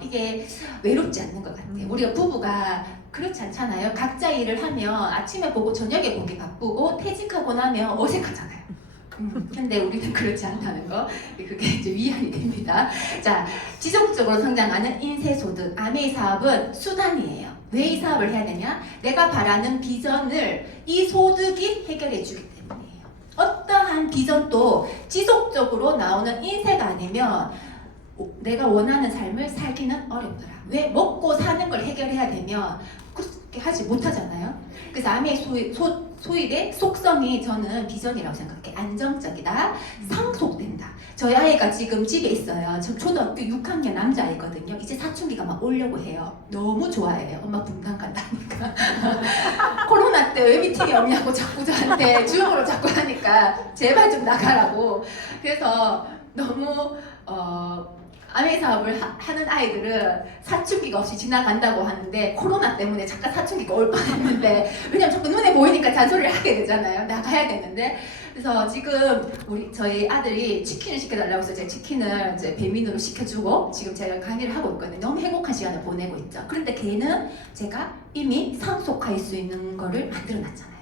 이게 외롭지 않는 것 같아요. 우리가 부부가 그렇지 않잖아요. 각자 일을 하면 아침에 보고 저녁에 보기 바쁘고 퇴직하고 나면 어색하잖아요. 근데 우리는 그렇지 않다는 거, 그게 이제 위안이 됩니다. 자, 지속적으로 성장하는 인쇄소득 아메이 사업은 수단이에요. 왜 이 사업을 해야 되냐? 내가 바라는 비전을 이 소득이 해결해 주기 때문이에요. 어떠한 비전도 지속적으로 나오는 인세가 아니면 내가 원하는 삶을 살기는 어렵더라. 왜? 먹고 사는 걸 해결해야 되면 그렇게 하지 못하잖아요. 그래서 아메의 소일의 속성이 저는 비전이라고 생각해. 안정적이다. 상속된다. 저희 아이가 지금 집에 있어요. 저 초등학교 6학년 남자아이거든요. 이제 사춘기가 막 오려고 해요. 너무 좋아해요. 엄마 분당 간다니까. 코로나 때 왜 미팅이 없냐고 자꾸 저한테 줌으로 자꾸 하니까 제발 좀 나가라고. 그래서 너무 아메 사업을 하는 아이들은 사춘기가 없이 지나간다고 하는데 코로나 때문에 잠깐 사춘기가 올 뻔했는데 왜냐면 자꾸 눈에 보이니까 잔소리를 하게 되잖아요. 나가야 되는데. 그래서 지금 저희 아들이 치킨을 시켜달라고 해서 제가 치킨을 이제 배민으로 시켜주고 지금 제가 강의를 하고 있거든요. 너무 행복한 시간을 보내고 있죠. 그런데 걔는 제가 이미 상속할 수 있는 거를 만들어놨잖아요.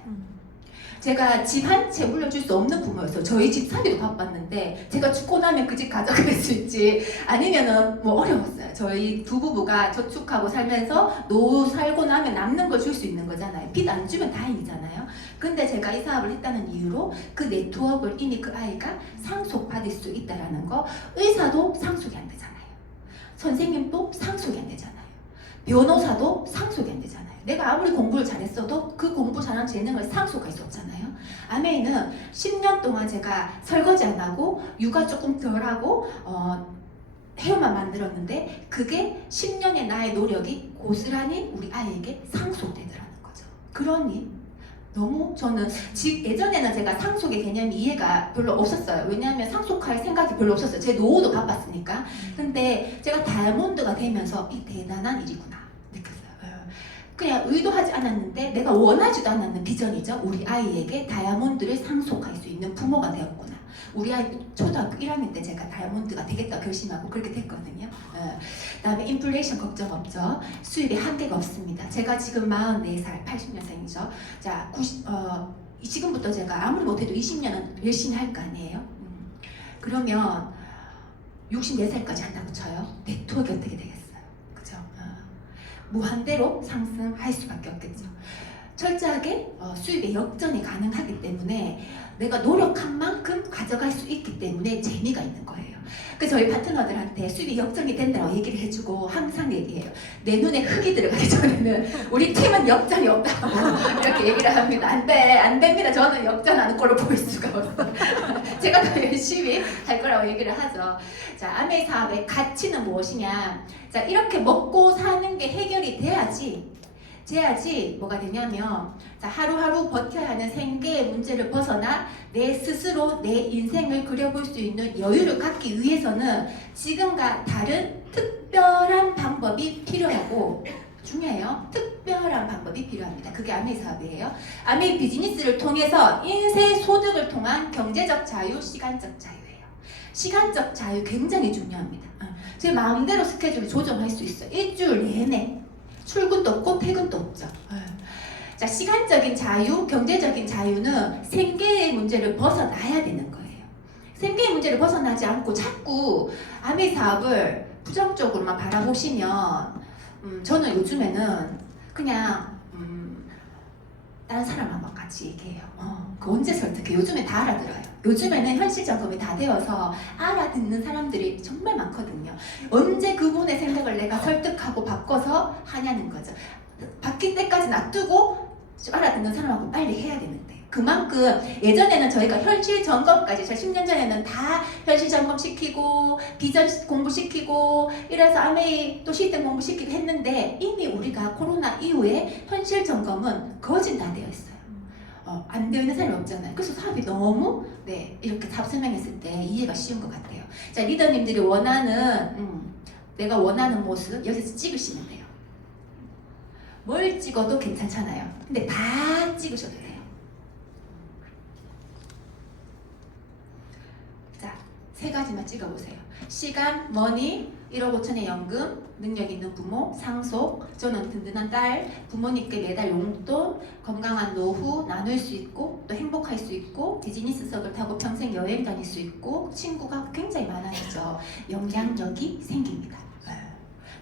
제가 집 한 채 물려줄 수 없는 부모였어요. 저희 집 사기도 바빴는데 제가 죽고 나면 그 집 가져갈 수 있지 아니면은 뭐 어려웠어요. 저희 두 부부가 저축하고 살면서 노후 살고 나면 남는 걸 줄 수 있는 거잖아요. 빚 안 주면 다행이잖아요. 근데 제가 이 사업을 했다는 이유로 그 네트워크를 이미 그 아이가 상속받을 수 있다라는 거. 의사도 상속이 안 되잖아요. 선생님도 상속이 안 되잖아요. 변호사도 상속이 안 되잖아요. 내가 아무리 공부를 잘했어도 그 공부 잘한 재능을 상속할 수 없잖아요. 아메이는 10년 동안 제가 설거지 안 하고 육아 조금 덜 하고 헤어만 만들었는데 그게 10년의 나의 노력이 고스란히 우리 아이에게 상속되더라는 거죠. 그러니 너무 저는 예전에는 제가 상속의 개념이 이해가 별로 없었어요. 왜냐하면 상속할 생각이 별로 없었어요. 제 노후도 바빴으니까. 근데 제가 다이아몬드가 되면서 이 대단한 일이구나 느꼈어요. 그냥 의도하지 않았는데 내가 원하지도 않았는 비전이죠. 우리 아이에게 다이아몬드를 상속할 수 있는 부모가 되었구나. 우리 아이 초등학교 1학년 때 제가 다이아몬드가 되겠다 결심하고 그렇게 됐거든요. 그다음에 인플레이션 걱정 없죠. 수입에 한계가 없습니다. 제가 지금 44살, 80년생이죠. 자, 지금부터 제가 아무리 못해도 20년은 열심히 할 거 아니에요. 그러면 64살까지 한다고 쳐요. 네트워크 어떻게 되겠어요? 그죠? 무한대로 상승할 수밖에 없겠죠. 철저하게 수입의 역전이 가능하기 때문에 내가 노력한 만큼 가져갈 수 있기 때문에 재미가 있는 거예요. 그래서 저희 파트너들한테 수입이 역전이 된다고 얘기를 해주고 항상 얘기해요. 내 눈에 흙이 들어가기 전에는 우리 팀은 역전이 없다고 이렇게 얘기를 합니다. 안 됩니다. 저는 역전하는 꼴을 보일 수가 없어요. 제가 더 열심히 할 거라고 얘기를 하죠. 자, 아메 사업의 가치는 무엇이냐? 자, 이렇게 먹고 사는 게 해결이 돼야지 뭐가 되냐면 자, 하루하루 버텨야 하는 생계의 문제를 벗어나 내 스스로 내 인생을 그려볼 수 있는 여유를 갖기 위해서는 지금과 다른 특별한 방법이 필요하고 중요해요. 특별한 방법이 필요합니다. 그게 아메 사업이에요. 아메 비즈니스를 통해서 인세 소득을 통한 경제적 자유, 시간적 자유예요. 시간적 자유 굉장히 중요합니다. 제 마음대로 스케줄을 조정할 수 있어요. 일주일 내내 출근도 없고 퇴근도 없죠. 자, 시간적인 자유, 경제적인 자유는 생계의 문제를 벗어나야 되는 거예요. 생계의 문제를 벗어나지 않고 자꾸 아메 사업을 부정적으로만 바라보시면 저는 요즘에는 그냥 다른 사람하고 같이 얘기해요. 그 언제 설득해? 요즘에 다 알아들어요. 요즘에는 현실 점검이 다 되어서 알아듣는 사람들이 정말 많거든요. 언제 그분의 생각을 내가 설득하고 바꿔서 하냐는 거죠. 바뀔 때까지 놔두고 알아듣는 사람하고 빨리 해야 되는데 그만큼 예전에는 저희가 현실 점검까지 저 10년 전에는 다 현실 점검 시키고 비전 공부 시키고 이래서 아메이 또 시스템 공부 시키고 했는데 이미 우리가 코로나 이후에 현실 점검은 거진 다 되어 있어요. 안 되어 있는 사람이 없잖아요. 그래서 사업이 너무 이렇게 답 설명했을 때 이해가 쉬운 것 같아요. 자, 리더님들이 원하는 내가 원하는 모습 여기서 찍으시면 돼요. 뭘 찍어도 괜찮잖아요. 근데 다 찍으셔도 돼요. 자, 3가지만 찍어보세요. 시간, 머니, 1억 5천의 연금, 능력 있는 부모, 상속, 저는 든든한 딸, 부모님께 매달 용돈, 건강한 노후 나눌 수 있고 또 행복할 수 있고 비즈니스석을 타고 평생 여행 다닐 수 있고 친구가 굉장히 많아지죠. 영향력이 생깁니다.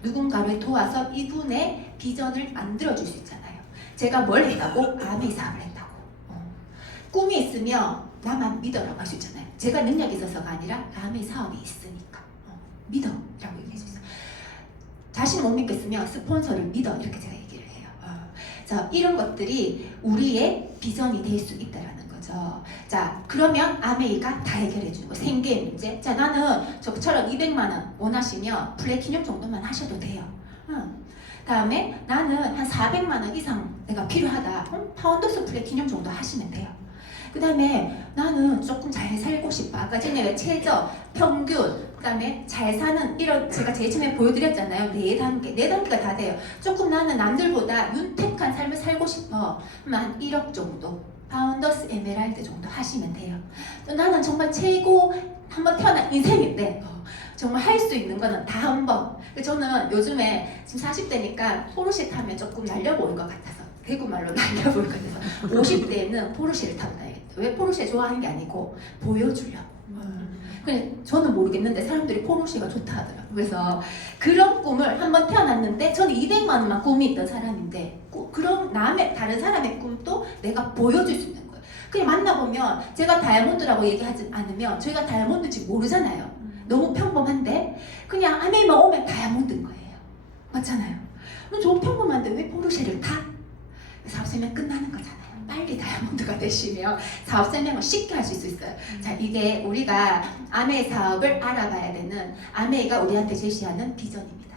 누군가를 도와서 이분의 비전을 만들어줄 수 있잖아요. 제가 뭘 했다고? 아메이 사업을 했다고. 꿈이 있으면 나만 믿어라고 할 수 있잖아요. 제가 능력이 있어서가 아니라 아메이 사업이 있으니까 믿어라고 얘기할 수 있어요. 자신 못 믿겠으면 스폰서를 믿어, 이렇게 제가 얘기를 해요. 자, 이런 것들이 우리의 비전이 될 수 있다라는 거죠. 자, 그러면 아메이가 다 해결해 주는 거. 생계의 문제. 자, 나는 저처럼 200만 원 원하시면 플래티늄 정도만 하셔도 돼요. 다음에 나는 한 400만 원 이상 내가 필요하다. 파운더스 플래티늄 정도 하시면 돼요. 그 다음에 나는 조금 잘 살고 싶어. 아까 전에 왜 최저, 평균, 그 다음에 잘 사는 이런, 제가 제일 처음에 보여드렸잖아요. 4단계. 4단계가 다 돼요. 조금 나는 남들보다 윤택한 삶을 살고 싶어. 그러면 한 1억 정도. 파운더스 에메랄드 정도 하시면 돼요. 또 나는 정말 최고 한번 태어난 인생인데 정말 할 수 있는 거는 다 한 번. 저는 요즘에 지금 40대니까 포르쉐 타면 조금 날려 보일 것 같아서, 대구말로 날려 보일 것 같아서 50대에는 포르쉐를 타고 다니겠다. 왜 포르쉐 좋아하는 게 아니고 보여주려고. 근데 저는 모르겠는데 사람들이 포르쉐가 좋다 하더라고요. 그래서 그런 꿈을 한번 태어났는데, 저는 200만 원만 꿈이 있던 사람인데 그런 다른 사람의 꿈도 내가 보여줄 수 있는 거예요. 그냥 만나보면 제가 다이아몬드라고 얘기하지 않으면 저희가 다이아몬드인지 모르잖아요. 너무 평범한데 그냥 아메이만 오면 다이아몬드인 거예요. 맞잖아요. 저 평범한데 왜 포르쉐를 타? 사업 설명 끝나는 거잖아요. 빨리 다이아몬드가 되시면 사업 설명을 쉽게 하실 수 있어요. 자, 이게 우리가 아메이 사업을 알아봐야 되는, 아메이가 우리한테 제시하는 비전입니다.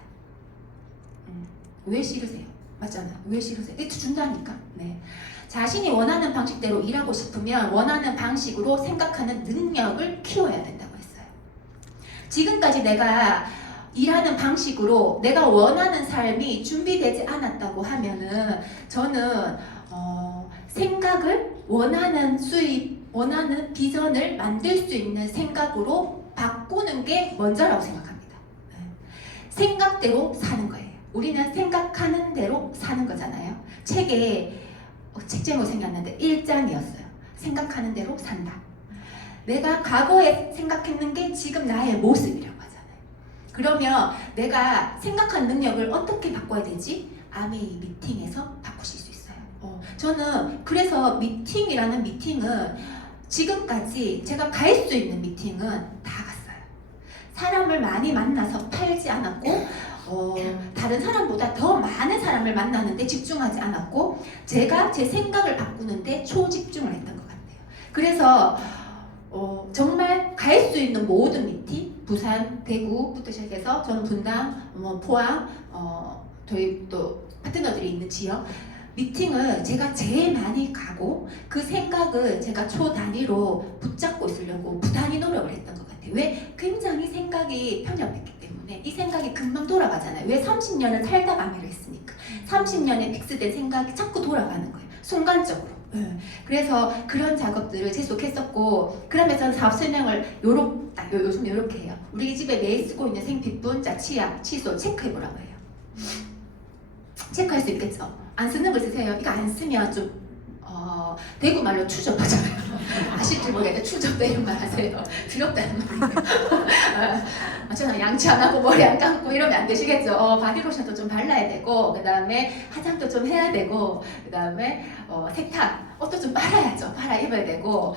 왜 싫으세요? 맞잖아요. 왜 싫으세요? 이거 준다니까. 네. 자신이 원하는 방식대로 일하고 싶으면 원하는 방식으로 생각하는 능력을 키워야 된다고 했어요. 지금까지 내가 일하는 방식으로 내가 원하는 삶이 준비되지 않았다고 하면은 저는 생각을 원하는 수입, 원하는 비전을 만들 수 있는 생각으로 바꾸는 게 먼저라고 생각합니다. 생각대로 사는 거예요. 우리는 생각하는 대로 사는 거잖아요. 책에 책 제목 생각났는데 1장이었어요. 생각하는 대로 산다. 내가 과거에 생각했는 게 지금 나의 모습이라고 하잖아요. 그러면 내가 생각한 능력을 어떻게 바꿔야 되지? 아메이 미팅에서 바꾸실 수 있어요. 저는 그래서 미팅이라는 미팅은 지금까지 제가 갈 수 있는 미팅은 다 갔어요. 사람을 많이 만나서 팔지 않았고 다른 사람보다 더 많은 사람을 만나는데 집중하지 않았고 제가 제 생각을 바꾸는데 초집중을 했던 것 같아요. 그래서 정말 갈 수 있는 모든 미팅, 부산, 대구부터 시작해서 저는 분당, 포항, 저희 또 파트너들이 있는 지역 미팅을 제가 제일 많이 가고 그 생각을 제가 초 단위로 붙잡고 있으려고 부단히 노력을 했던 것 같아요. 왜? 굉장히 생각이 편협했기 때문에. 이 생각이 금방 돌아가잖아요. 왜? 30년을 살다 가미를 했으니까. 30년에 픽스된 생각이 자꾸 돌아가는 거예요. 순간적으로. 그래서 그런 작업들을 계속했었고, 그러면서 저는 사업 설명을 요즘 요렇게 해요. 우리 집에 매일 쓰고 있는 생필품, 자, 치약, 칫솔 체크해보라고 해요. 체크할 수 있겠죠? 안 쓰는 걸 쓰세요. 이거 안 쓰면 좀 대구 말로 추접하잖아요. 아실지 모르겠는데 추접도 이런 말 하세요. 두렵다는 말이에요. 저는 양치 안 하고 머리 안 감고 이러면 안 되시겠죠. 바디로션도 좀 발라야 되고, 그 다음에 화장도 좀 해야 되고, 그 다음에 세탁, 옷도 좀 빨아야죠. 빨아 입어야 되고,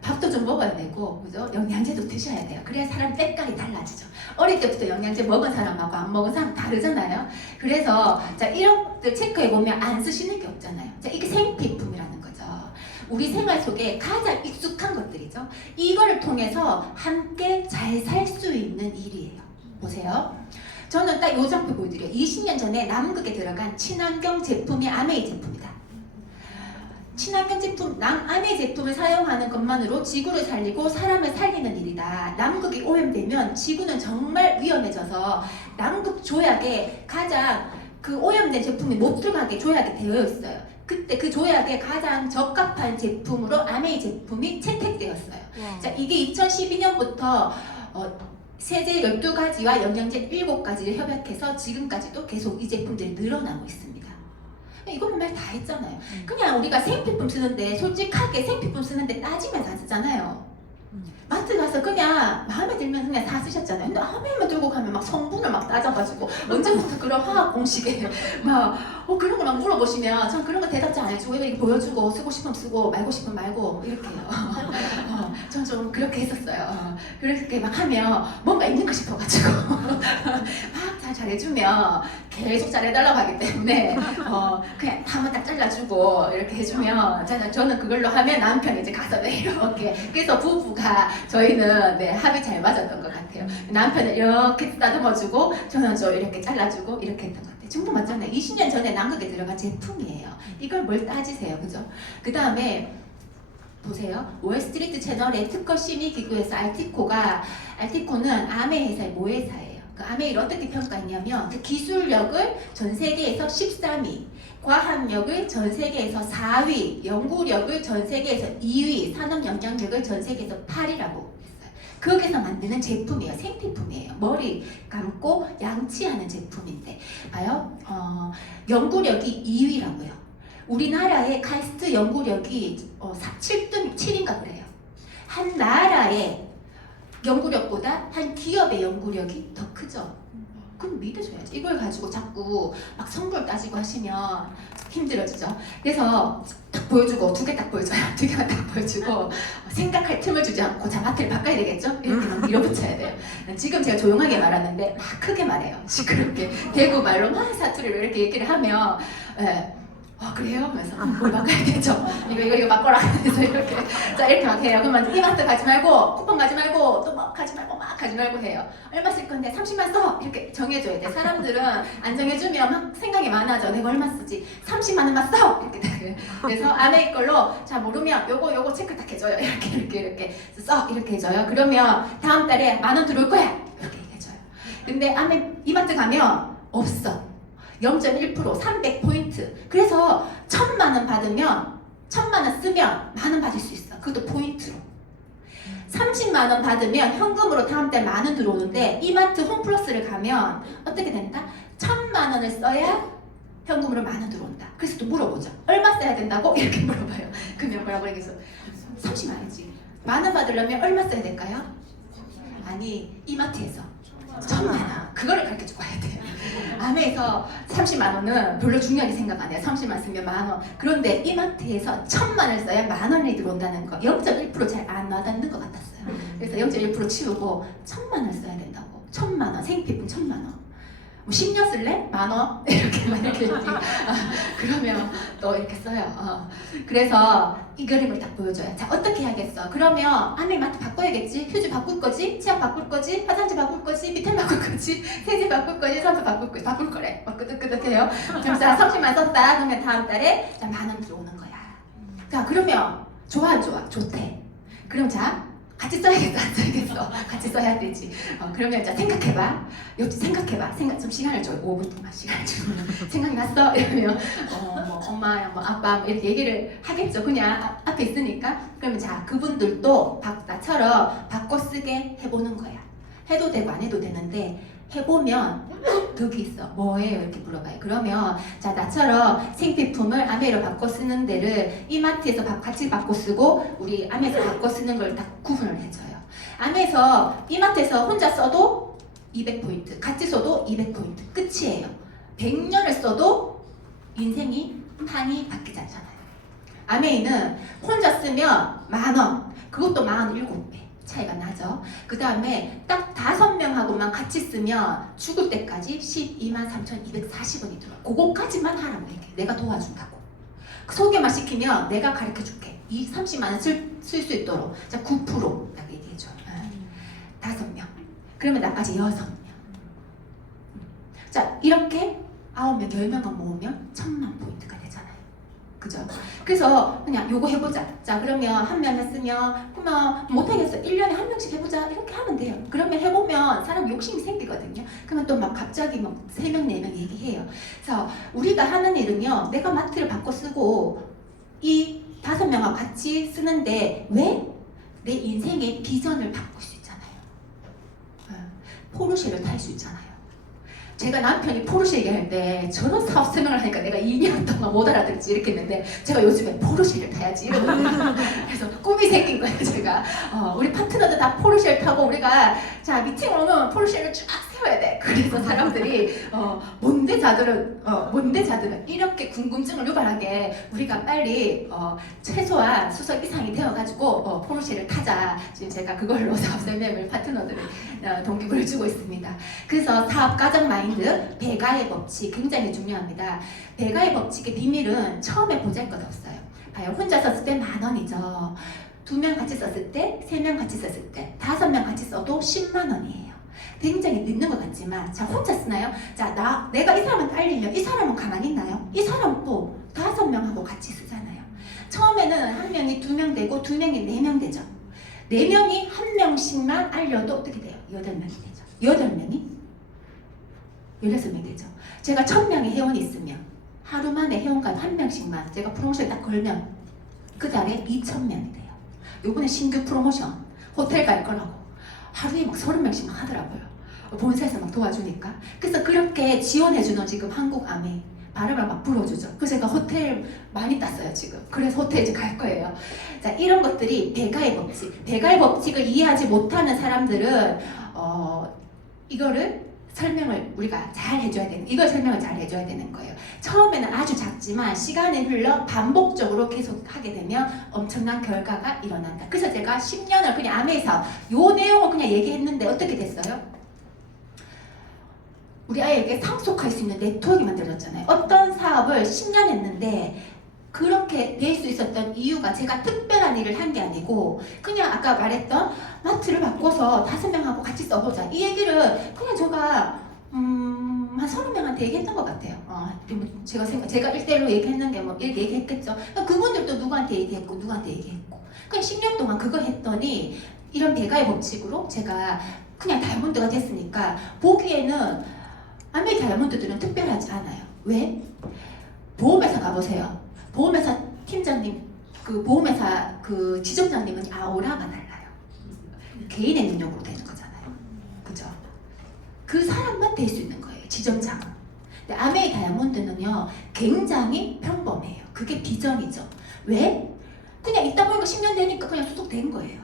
밥도 좀 먹어야 되고, 그죠? 영양제도 드셔야 돼요. 그래야 사람 색깔이 달라지죠. 어릴 때부터 영양제 먹은 사람하고 안 먹은 사람 다르잖아요. 그래서 자, 이런 것들 체크해 보면 안 쓰시는 게 없잖아요. 자, 이게 생필품이라는 거죠. 우리 생활 속에 가장 익숙한 것들이죠. 이거를 통해서 함께 잘 살 수 있는 일이에요. 보세요. 저는 딱 이 장표 보여드려요. 20년 전에 남극에 들어간 친환경 제품이 아메이 제품이다. 친환경 제품, 아메이 제품을 사용하는 것만으로 지구를 살리고 사람을 살리는 일이다. 남극이 오염되면 지구는 정말 위험해져서 남극 조약에 가장 그 오염된 제품이 못 들어가게 조약이 되어 있어요. 그때 그 조약에 가장 적합한 제품으로 아메이 제품이 채택되었어요. 자, 이게 2012년부터 세제 12가지와 영양제 7가지를 협약해서 지금까지도 계속 이 제품들이 늘어나고 있습니다. 이거는 말 다 했잖아요. 그냥 우리가 생필품 쓰는데 솔직하게 생필품 쓰는데 따지면 다 쓰잖아요. 마트 가서 그냥 마음에 들면 그냥 다 쓰셨잖아요. 근데 마음에만 들고 가면 막 성분을 막 따져가지고 언제부터 그런 화학 공식에 막 그런 걸 막 물어보시면 전 그런 거 대답 잘 안 해주고 이렇게 보여주고 쓰고 싶으면 쓰고 말고 싶으면 말고 이렇게 해요. 전 좀 그렇게 했었어요. 그렇게 막 하면 뭔가 있는가 싶어가지고 막 잘 잘해주면 계속 잘해달라고 하기 때문에 그냥 한번 딱 잘라주고 이렇게 해주면 저는 그걸로 하면 남편이 이제 가서 네, 이렇게 그래서 부부가 저희는 네, 합이 잘 맞았던 것 같아요. 남편은 이렇게 따듬어주고 저는 좀 이렇게 잘라주고 이렇게 했던 것 같아요. 중국 맞잖아요. 20년 전에 남극에 들어간 제품이에요. 이걸 뭘 따지세요, 그죠? 그 다음에 보세요. 월스트리트 채널의 특허 심의 기구에서 알티코는 아메 회사의 모회사예요. 그 아메이를 어떻게 평가했냐면 그 기술력을 전 세계에서 13위, 과학력을 전 세계에서 4위, 연구력을 전 세계에서 2위, 산업 영향력을 전 세계에서 8위라고 했어요. 거기서 만드는 제품이에요. 생필품이에요. 머리 감고 양치하는 제품인데 봐요. 연구력이 2위라고요. 우리나라의 카이스트 연구력이 7인가 그래요. 한 나라의 연구력보다 한 기업의 연구력이 더 크죠. 그럼 믿으셔야지. 이걸 가지고 자꾸 막 성분 따지고 하시면 힘들어지죠. 그래서 딱 보여주고 두 개 딱 보여줘요. 두 개만 딱 보여주고 생각할 틈을 주지 않고 자 마트를 바꿔야 되겠죠? 이렇게 막 밀어붙여야 돼요. 지금 제가 조용하게 말하는데 막 크게 말해요. 시끄럽게 대구 말로 막 사투리로 이렇게 얘기를 하면 그래요? 그래서 뭘 바꿔야 되죠? 이거 바꿔라. 그래서 이렇게 자 이렇게 막 해요. 그러면 이마트 가지 말고 쿠폰 가지 말고 또 막 가지 말고 해요. 얼마 쓸 건데 30만 써 이렇게 정해줘야 돼. 사람들은 안 정해주면 막 생각이 많아져. 내가 얼마 쓰지? 30만 원만 써 이렇게 돼. 그래서 아메이 걸로 자 모르면 요거 체크 딱 해줘요. 이렇게 써 이렇게 해줘요. 그러면 다음 달에 10,000원 들어올 거야 이렇게 얘기해줘요. 근데 아메 이마트 가면 없어. 0.1% 300포인트. 그래서 1,000만 원 받으면 1,000만 원 쓰면 10,000원 받을 수 있어. 그것도 포인트로. 30만 원 받으면 현금으로 다음 달 10,000원 들어오는데 이마트 홈플러스를 가면 어떻게 된다? 1,000만 원을 써야 현금으로 10,000원 들어온다. 그래서 또 물어보죠. 얼마 써야 된다고? 이렇게 물어봐요. 그러면 뭐라고 얘기해서 30만 원이지. 10,000원 받으려면 얼마 써야 될까요? 아니 이마트에서 1,000만 원. 그거를 가르쳐주고 가야 돼요. 아메에서 30만 원은 별로 중요하게 생각 안 해요. 30만 쓰면 10,000원. 그런데 이마트에서 1,000만 원을 써야 10,000원이 들어온다는 거 0.1% 잘 안 와닿는 것 같았어요. 그래서 0.1% 치우고 1,000만 원 써야 된다고. 1,000만 원, 생필품 1,000만 원. 뭐 10년 쓸래? 10,000원? 이렇게만 이렇게 그러면 또 이렇게 써요. 그래서 이 그림을 딱 보여줘요. 자 어떻게 해야겠어? 그러면 아메 마트 바꿔야겠지? 휴지 바꿀 거지? 치약 바꿀 거지? 화장지 바꿀 거지? 비템 바꿀 거지? 세제 바꿀 거지? 선수 바꿀 거래. 막 끄덕끄덕해요. 그럼 자 30만 썼다. 그러면 다음 달에 자 10,000원 들어오는 거야. 자 그러면 좋아 안 좋아? 좋대. 그럼 자 같이 써야겠어 안 써야겠어? 같이 써야 되지. 그러면 자 생각해봐. 역시 생각해봐. 좀 시간을 줘요. 5분 동안 시간을 주면 생각이 났어? 이러면 뭐 엄마, 뭐 아빠 뭐 이렇게 얘기를 하겠죠. 그냥 앞에 있으니까. 그러면 자 그분들도 나처럼 바꿔 쓰게 해보는 거야. 해도 되고 안 해도 되는데 해보면 덕이 있어. 뭐예요? 이렇게 물어봐요. 그러면 자 나처럼 생필품을 아메로 바꿔 쓰는 데를 이마트에서 같이 바꿔 쓰고 우리 아메에서 바꿔 쓰는 걸 다 구분을 해줘요. 아메에서 이마트에서 혼자 써도 200포인트, 같이 써도 200포인트. 끝이에요. 100년을 써도 인생이 판이 바뀌지 않잖아요. 아메이는 혼자 쓰면 10,000원, 그것도 47배. 차이가 나죠. 그 다음에 딱 5명하고만 같이 쓰면 죽을 때까지 123,240원이 들어요. 그거까지만 하라고 얘기해. 내가 도와준다고. 소개만 시키면 내가 가르쳐줄게. 이 30만 원 쓸 수 있도록. 자 9%라고 얘기해줘. 5명. 그러면 나까지 6명. 자 이렇게 9명, 10명만 모으면 1,000만 포인트가 되잖아요. 그죠? 그래서 그냥 요거 해보자. 자 그러면 한 명을 쓰면 그러면 못하겠어. 1년에 한 명씩 해보자. 이렇게 하면 돼요. 그러면 해보면 사람 욕심이 생기거든요. 그러면 또 막 갑자기 막 3명, 4명 얘기해요. 그래서 우리가 하는 일은요. 내가 마트를 바꿔 쓰고 이 5명하고 같이 쓰는데 왜? 내 인생의 비전을 바꿀 수 있잖아요. 포르쉐를 탈 수 있잖아요. 제가 남편이 포르쉐 얘기할 때 저런 사업 설명을 하니까 내가 2년 동안 못 알아듣지 이렇게 했는데 제가 요즘에 포르쉐를 타야지 이러거든요. 그래서 꿈이 생긴 거예요. 제가 우리 파트너들 다 포르쉐를 타고 우리가 자 미팅을 오면 포르쉐를 쫙 세워야 돼. 그래서 사람들이 뭔데 자들은 이렇게 궁금증을 유발하게 우리가 빨리 최소한 수석 이상이 되어가지고 포르쉐를 타자. 지금 제가 그걸로 사업 설명을 파트너들이 동기부여를 주고 있습니다. 그래서 사업 가정 마인드, 배가의 법칙 굉장히 중요합니다. 배가의 법칙의 비밀은 처음에 보잘것없어요. 봐요. 혼자 썼을 때 10,000원이죠. 2명 같이 썼을 때, 3명 같이 썼을 때, 5명 같이 써도 10만 원이에요. 굉장히 늦는 것 같지만, 자 혼자 쓰나요? 자 내가 이 사람한테 알리면 이 사람은 가만히 있나요? 이 사람 또 5명하고 같이 쓰잖아요. 처음에는 1명이 2명 되고 2명이 4명 되죠. 4명이 1명씩만 알려도 어떻게 돼요? 8명이 되죠. 8명이 16명 되죠. 제가 1000명의 회원이 있으면 하루 만에 회원가 1명씩만 제가 프로모션에 딱 걸면 그 달에 2000명이 돼요. 요번에 신규 프로모션 호텔 갈 거라고 하루에 막 30명씩 막 하더라고요. 본사에서 막 도와주니까. 그래서 그렇게 지원해주는 지금 한국아메 발음을 막 불어주죠. 그래서 제가 호텔 많이 땄어요 지금. 그래서 호텔 이제 갈 거예요. 자 이런 것들이 배가의 법칙. 배가의 법칙을 이해하지 못하는 사람들은 이거를 설명을 우리가 잘 해줘야 되는, 이걸 설명을 잘 해줘야 되는 거예요. 처음에는 아주 작지만 시간이 흘러 반복적으로 계속 하게 되면 엄청난 결과가 일어난다. 그래서 제가 10년을 그냥 아메에서 요 내용을 그냥 얘기했는데 어떻게 됐어요? 우리 아이에게 상속할 수 있는 네트워크가 만들어졌잖아요. 어떤 사업을 10년 했는데 그렇게 될 수 있었던 이유가 제가 특별한 일을 한 게 아니고 그냥 아까 말했던 마트를 바꿔서 5명하고 같이 써보자 이 얘기를 그냥 제가 한 30명한테 얘기했던 것 같아요. 제가 1대1로 얘기했는데 뭐 이렇게 얘기했겠죠. 그분들도 누구한테 얘기했고 누구한테 얘기했고 그냥 10년 동안 그거 했더니 이런 배가의 법칙으로 제가 그냥 다이아몬드가 됐으니까 보기에는 아메 다이아몬드들은 특별하지 않아요. 왜? 보험회사 가보세요. 보험회사 팀장님, 그 보험회사 그 지점장님은 아우라가 달라요. 개인의 능력으로 되는 거잖아요. 그죠? 그 사람만 될 수 있는 거예요. 지점장은. 근데 아메이 다이아몬드는요, 굉장히 평범해요. 그게 비전이죠. 왜? 그냥 있다 보니까 10년 되니까 그냥 수속된 거예요.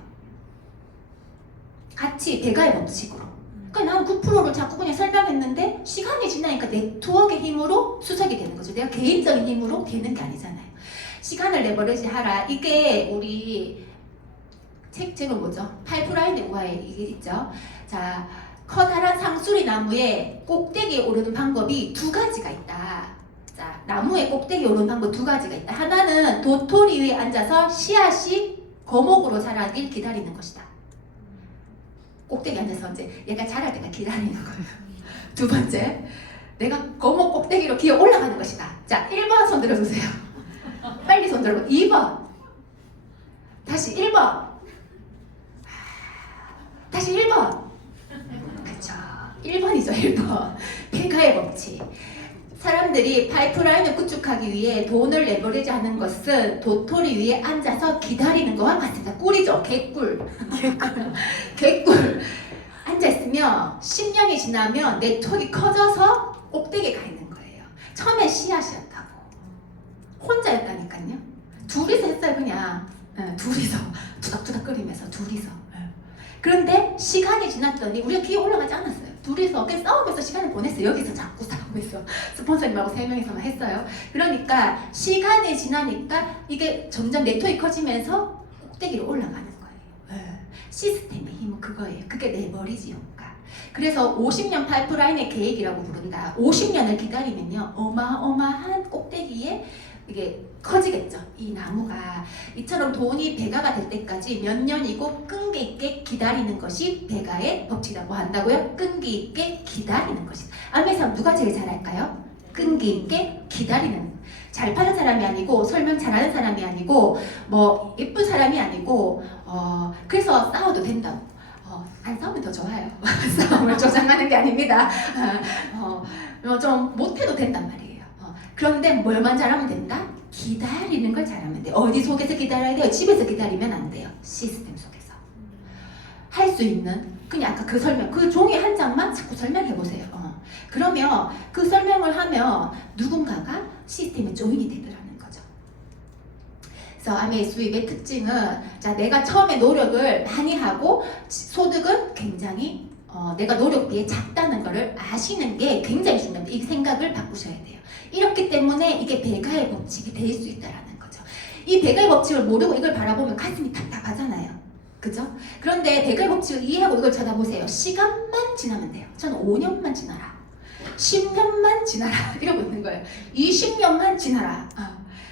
같이 배가의 법칙으로. 그러니까 나는 9%를 자꾸 그냥 설명했는데 시간이 지나니까 네트워크의 힘으로 수석이 되는 거죠. 내가 개인적인 힘으로 되는 게 아니잖아요. 시간을 레버리지 하라. 이게 우리 책 제목 뭐죠? 파이프라인의 우화에 이게 있죠. 자, 커다란 상수리 나무에 꼭대기에 오르는 방법이 2가지가 있다. 자, 나무에 꼭대기에 오르는 방법 2가지가 있다. 하나는 도토리 위에 앉아서 씨앗이 거목으로 자라길 기다리는 것이다. 꼭대기 앉아서 이제 얘가 자랄 때가 기다리는 거예요. 2번째, 내가 거목 꼭대기로 기어 올라가는 것이다. 자, 1번 손 들어주세요. 빨리 손 들어보. 2번. 다시 1번. 다시 1번. 그쵸. 1번이죠, 1번. 배가의 법칙. 사람들이 파이프라인을 구축하기 위해 돈을 레버리지 하는 것은 도토리 위에 앉아서 기다리는 것과 같습니다. 꿀이죠. 개꿀. 개꿀. 앉아있으면 10년이 지나면 네트워크가 커져서 꼭대기에 가 있는 거예요. 처음에 씨앗이었다고. 혼자였다니까요. 둘이서 했어요, 그냥. 둘이서. 투닥투닥거리면서 둘이서. 그런데 시간이 지났더니 우리가 기어 올라가지 않았어요. 둘이서 그냥 싸우면서 시간을 보냈어요. 여기서 자꾸 싸우면서 스폰서님하고 3명이서만 했어요. 그러니까 시간이 지나니까 이게 점점 네트워크가 커지면서 꼭대기로 올라가는 거예요. 시스템의 힘은 그거예요. 그게 레버리지 효과. 그래서 50년 파이프라인의 계획이라고 부른다. 50년을 기다리면요 어마어마한 꼭대기에 이게 커지겠죠. 이 나무가 이처럼 돈이 배가가 될 때까지 몇 년이고 끈기 있게 기다리는 것이 배가의 법칙이라고 한다고요. 끈기 있게 기다리는 것이다. 아메에서 누가 제일 잘할까요? 끈기 있게 기다리는. 잘 파는 사람이 아니고 설명 잘하는 사람이 아니고 뭐 예쁜 사람이 아니고 그래서 싸워도 된다고. 안 싸우면 더 좋아요. 싸움을 조장하는 게 아닙니다. 좀 못해도 된단 말이에요. 그런데 뭘만 잘하면 된다? 기다리는 걸 잘하면 돼요. 어디 속에서 기다려야 돼요? 집에서 기다리면 안 돼요. 시스템 속에서. 할 수 있는 그냥 아까 그 설명, 그 종이 한 장만 자꾸 설명해 보세요. 그러면 그 설명을 하면 누군가가 시스템에 조인이 되더라는 거죠. 그래서 아메이 수입의 특징은 자 내가 처음에 노력을 많이 하고 소득은 굉장히 내가 노력비에 작다는 것을 아시는 게 굉장히 중요합니다. 이 생각을 바꾸셔야 돼요. 이렇기 때문에 이게 배가의 법칙이 될 수 있다라는 거죠. 이 배가의 법칙을 모르고 이걸 바라보면 가슴이 답답하잖아요. 그죠? 그런데 배가의 법칙을 이해하고 이걸 쳐다보세요. 시간만 지나면 돼요. 저는 5년만 지나라. 10년만 지나라. 이러고 있는 거예요. 20년만 지나라.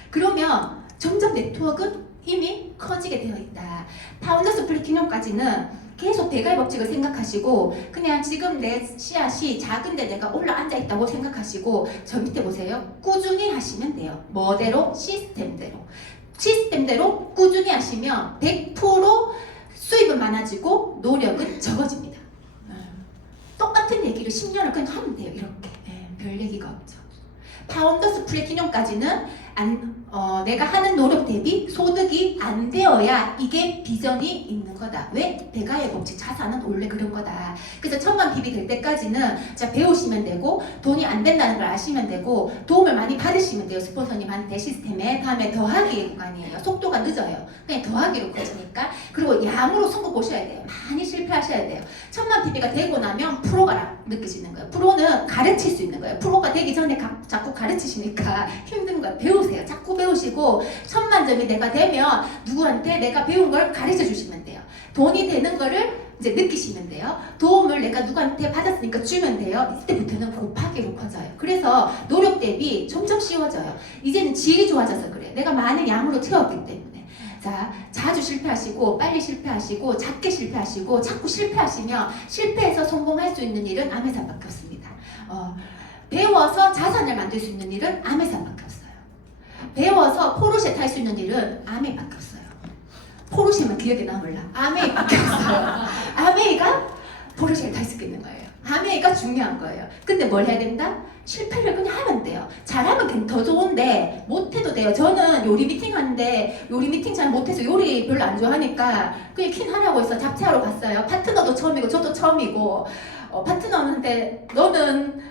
그러면 점점 네트워크는 이미 커지게 되어 있다. 파운더스 플래티넘까지는 계속 배가의 법칙을 생각하시고 그냥 지금 내 씨앗이 작은데 내가 올라앉아 있다고 생각하시고 저 밑에 보세요. 꾸준히 하시면 돼요. 뭐대로? 시스템대로. 시스템대로 꾸준히 하시면 100% 수입은 많아지고 노력은 적어집니다. 똑같은 얘기를 10년을 그냥 하면 돼요. 이렇게. 별 얘기가 없죠. 파운더스 플래티넘까지는 내가 하는 노력 대비 소득이 안 되어야 이게 비전이 있는 거다. 왜? 배가의 법칙 자산은 원래 그런 거다. 그래서 1000만 PB 될 때까지는 자 배우시면 되고 돈이 안 된다는 걸 아시면 되고 도움을 많이 받으시면 돼요. 스폰서님한테 시스템에. 다음에 더하기 구간이에요. 속도가 늦어요. 그냥 더하기로 커지니까. 그리고 양으로 승부 보셔야 돼요. 많이 실패하셔야 돼요. 1000만 PB가 되고 나면 프로가 느껴지는 거예요. 프로는 가르칠 수 있는 거예요. 프로가 되기 전에 자꾸 가르치시니까 힘든 거예요. 배우세요. 자꾸 배우시고 1000만 점이 내가 되면 누구한테 내가 배운 걸 가르쳐 주시면 돼요. 돈이 되는 거를 이제 느끼시면 돼요. 도움을 내가 누구한테 받았으니까 주면 돼요. 이때부터는 곱하기로 커져요. 그래서 노력 대비 점점 쉬워져요. 이제는 질이 좋아져서 그래요. 내가 많은 양으로 채웠기 때문에. 자, 자주 실패하시고 빨리 실패하시고 작게 실패하시고 자꾸 실패하시면 실패해서 성공할 수 있는 일은 아메산밖에 없습니다. 배워서 자산을 만들 수 있는 일은 아메산밖에 없어요. 배워서 포르쉐 탈 수 있는 일은 아메이밖에 없어요. 포르쉐만 기억에 남을라. 아메이밖에 없어요. 아메이가 포르쉐를 탈 수 있는 거예요. 아메이가 중요한 거예요. 근데 뭘 해야 된다? 실패를 그냥 하면 돼요. 잘하면 더 좋은데 못해도 돼요. 저는 요리 미팅 하는데 요리 미팅 잘 못해서 요리 별로 안 좋아하니까 그냥 퀸 하라고 해서 잡채하러 갔어요. 파트너도 처음이고 저도 처음이고 파트너한테 너는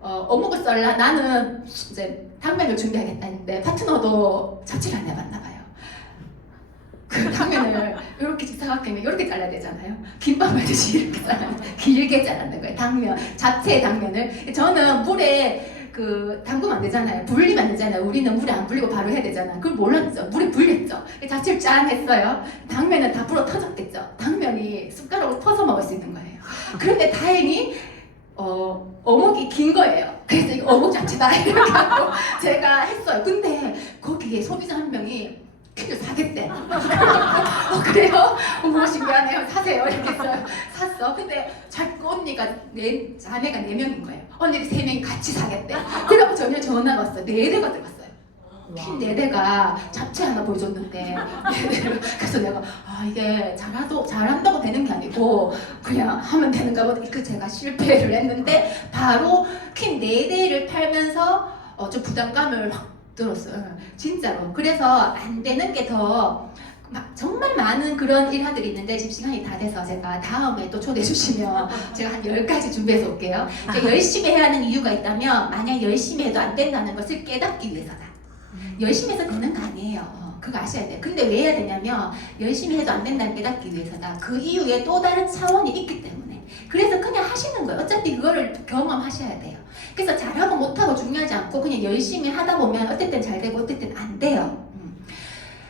어묵을 썰라. 나는 이제 당면을 준비하겠다 했는데 파트너도 잡채를 안 해봤나 봐요. 그 당면을 이렇게 직사각형에 이렇게 잘라야 되잖아요. 김밥 말듯이 이렇게 잘라야 길게 자르는 거예요. 당면, 잡채의 당면을. 저는 물에 담그면 안 되잖아요. 불리면 안 되잖아요. 우리는 물에 안 불리고 바로 해야 되잖아. 그걸 몰랐죠. 물에 불렸죠. 잡채를 짠 했어요. 당면은 다 불어 터졌겠죠. 당면이 숟가락으로 퍼서 먹을 수 있는 거예요. 그런데 다행히 어묵이 긴 거예요. 그래서 이거 어묵 잡채다 이렇게 하고 제가 했어요. 근데 거기에 소비자 한 명이 퀴를 사겠대. 그래요? 어머 신기하네요. 사세요. 이렇게 했어요. 샀어. 근데 자꾸 언니가 자매가 4명인 거예요. 언니가 3명이 같이 사겠대. 그러고 전혀 전화가 왔어요. 4대가 들어갔어요. 퀸 4대가 잡채 하나 보여줬는데 4대를. 그래서 내가 이게 잘한다고 되는 게 아니고 그냥 하면 되는가 보다. 제가 실패를 했는데 바로 퀸 4대를 팔면서 좀 부담감을 확 들었어요. 진짜로. 그래서 안 되는 게 더 정말 많은 그런 일화들이 있는데 지금 시간이 다 돼서 제가 다음에 또 초대해 주시면 제가 한 10가지 준비해서 올게요. 열심히 해야 하는 이유가 있다면 만약 열심히 해도 안 된다는 것을 깨닫기 위해서다. 열심히 해서 되는 거 아니에요. 그거 아셔야 돼요. 근데 왜 해야 되냐면 열심히 해도 안 된다는 깨닫기 위해서다. 그 이후에 또 다른 차원이 있기 때문에. 그래서 그냥 하시는 거예요. 어차피 그거를 경험하셔야 돼요. 그래서 잘하고 못하고 중요하지 않고 그냥 열심히 하다 보면 어떨 땐 잘 되고 어떨 땐 안 돼요.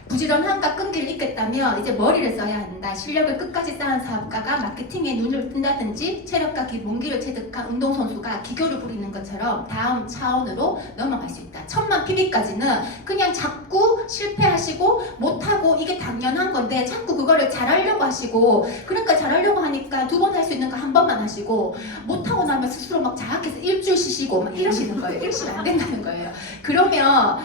부지런함과 끈기를 잇겠다면 이제 머리를 써야 한다. 실력을 끝까지 쌓은 사업가가 마케팅에 눈을 뜬다든지 체력과 기본기를 체득한 운동선수가 기교를 부리는 것처럼 다음 차원으로 넘어갈 수 있다. 1000만 PB까지는 그냥 자꾸 실패하시고 못하고 이게 당연한 건데 자꾸 그거를 잘하려고 하시고 그러니까 잘하려고 하니까 2번 할 수 있는 거 1번만 하시고 못하고 나면 스스로 막 자학해서 일주일 쉬시고 막 이러시는 거예요. 이러시면 안 된다는 거예요. 그러면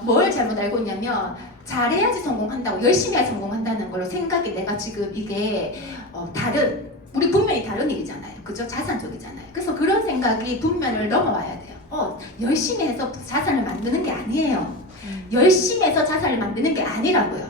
뭘 잘못 알고 있냐면 잘해야지 성공한다고 열심히 해야 성공한다는 걸로 생각이 내가 지금 이게 우리 분명히 다른 일이잖아요. 그죠? 자산적이잖아요. 그래서 그런 생각이 분면을 넘어와야 돼요. 열심히 해서 자산을 만드는 게 아니에요. 열심히 해서 자산을 만드는 게 아니라고요.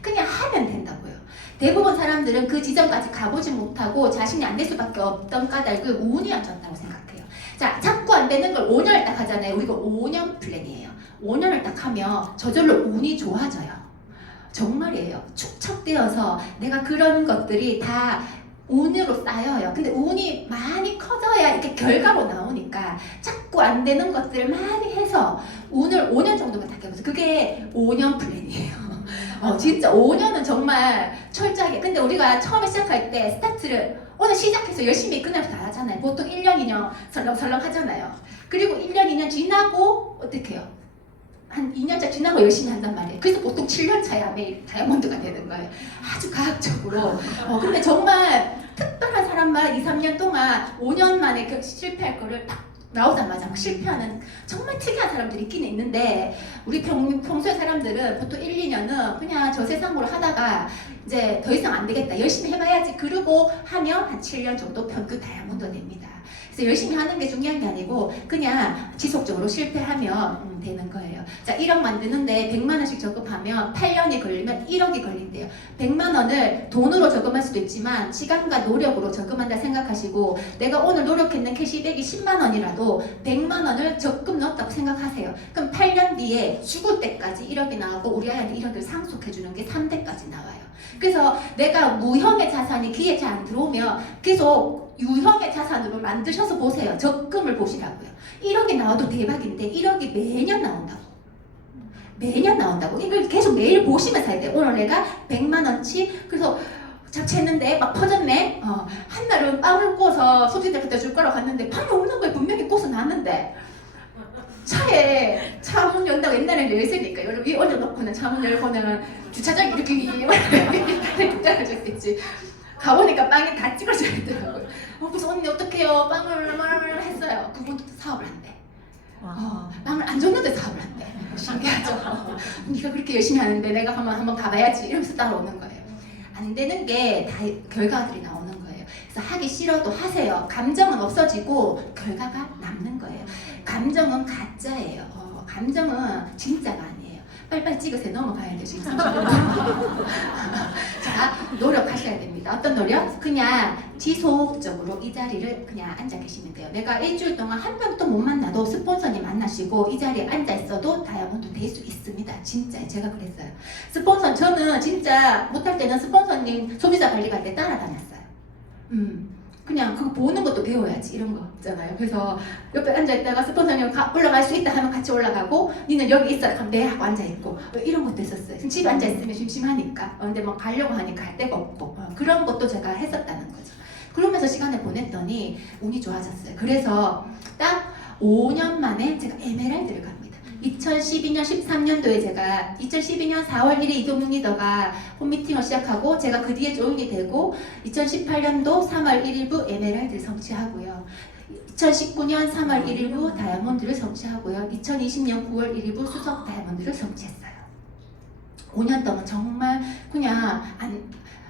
그냥 하면 된다고요. 대부분 사람들은 그 지점까지 가보지 못하고 자신이 안 될 수밖에 없던 까닭을 운이 안 좋았다고 생각해요. 자, 자꾸 안 되는 걸 5년을 딱 하잖아요. 우리가 5년 플랜이에요. 5년을 딱 하면 저절로 운이 좋아져요. 정말이에요. 축적되어서 내가 그런 것들이 다 운으로 쌓여요. 근데 운이 많이 커져야 이렇게 결과로 나오니까 자꾸 안 되는 것들을 많이 해서 운을 5년 정도만 딱 해보세요. 그게 5년 플랜이에요. 진짜 5년은 정말 철저하게. 근데 우리가 처음에 시작할 때 스타트를 오늘 시작해서 열심히 그날부터 안 하잖아요. 보통 1년, 2년 설렁설렁 하잖아요. 그리고 1년, 2년 지나고 어떻게 해요? 한 2년차 지나고 열심히 한단 말이에요. 그래서 보통 7년 차야 매일 다이아몬드가 되는 거예요. 아주 과학적으로. 근데 정말 특별한 사람만 2, 3년 동안 5년 만에 그 실패할 거를 딱 나오자마자 막 실패하는 정말 특이한 사람들이 있긴 있는데 우리 평소에 사람들은 보통 1, 2년은 그냥 저 세상으로 하다가 이제 더 이상 안 되겠다. 열심히 해봐야지. 그러고 하면 한 7년 정도 평균 다이아몬드 됩니다. 그래서 열심히 하는 게 중요한 게 아니고 그냥 지속적으로 실패하면 되는 거예요. 자, 1억 만드는데 100만 원씩 저금하면 8년이 걸리면 1억이 걸린대요. 100만 원을 돈으로 저금할 수도 있지만 시간과 노력으로 저금한다 생각하시고 내가 오늘 노력했는 캐시백이 10만 원이라도 100만 원을 적금 넣었다고 생각하세요. 그럼 8년 뒤에 죽을 때까지 1억이 나오고 우리 아이한테 1억을 상속해주는 게 3대까지 나와요. 그래서 내가 무형의 자산이 귀에 잘 안 들어오면 계속 유형의 자산으로 만드셔서 보세요. 적금을 보시라고요. 1억이 나와도 대박인데 1억이 매년 나온다고. 매년 나온다고. 이걸 계속 매일 보시면서 해야 돼. 오늘 내가 100만 원치 그래서 잡채했는데 막 퍼졌네. 한 날은 빵을 구워서 소비자 그때 줄 거라고 갔는데 빵이 없는 거에 분명히 구워서 놨는데 차에 차 문 연다고 옛날에는 열쇠니까 여기 위에 올려놓고는 차 문 열고는 주차장에 이렇게 떨어졌겠지. 가보니까 빵이 다 찌그러져 있더라고요. 그래서 언니 어떡해요? 빵을 했어요. 그분도 사업을 한대. 빵을 안 줬는데 사업을 한대. 신기하죠? 네가 그렇게 열심히 하는데 내가 한번 가봐야지 이러면서 따라오는 거예요. 안 되는 게 다 결과들이 나오는 거예요. 그래서 하기 싫어도 하세요. 감정은 없어지고 결과가 남는 거예요. 감정은 가짜예요. 감정은 진짜가 아니에요. 빨리빨리 찍으세요. 넘어가야 돼요. 지금 30분. 자, 노력하셔야 됩니다. 어떤 노력? 그냥 지속적으로 이 자리를 그냥 앉아 계시면 돼요. 내가 일주일 동안 한 명도 못 만나도 스폰서님 만나시고 이 자리에 앉아 있어도 다이아몬드 될 수 있습니다. 진짜 제가 그랬어요. 스폰서 저는 진짜 못할 때는 스폰서님 소비자 관리 갈 때 따라다녔어요. 그냥 그거 보는 것도 배워야지 이런 거 있잖아요. 그래서 옆에 앉아있다가 스폰서님 올라갈 수 있다 하면 같이 올라가고 니는 여기 있어 그럼 내 하고 앉아있고 이런 것도 있었어요. 집에 앉아있으면 심심하니까 근데 뭐 가려고 하니까 갈 데가 없고 그런 것도 제가 했었다는 거죠. 그러면서 시간을 보냈더니 운이 좋아졌어요. 그래서 딱 5년 만에 제가 에메랄드를 갑니다. 2012년 13년도에 제가 2012년 4월 1일 이동윤 리더가 홈미팅을 시작하고 제가 그 뒤에 조인이 되고 2018년도 3월 1일부 에메랄드를 성취하고요. 2019년 3월 1일부 다이아몬드를 성취하고요. 2020년 9월 1일부 수석 다이아몬드를 성취했어요. 5년 동안 정말 그냥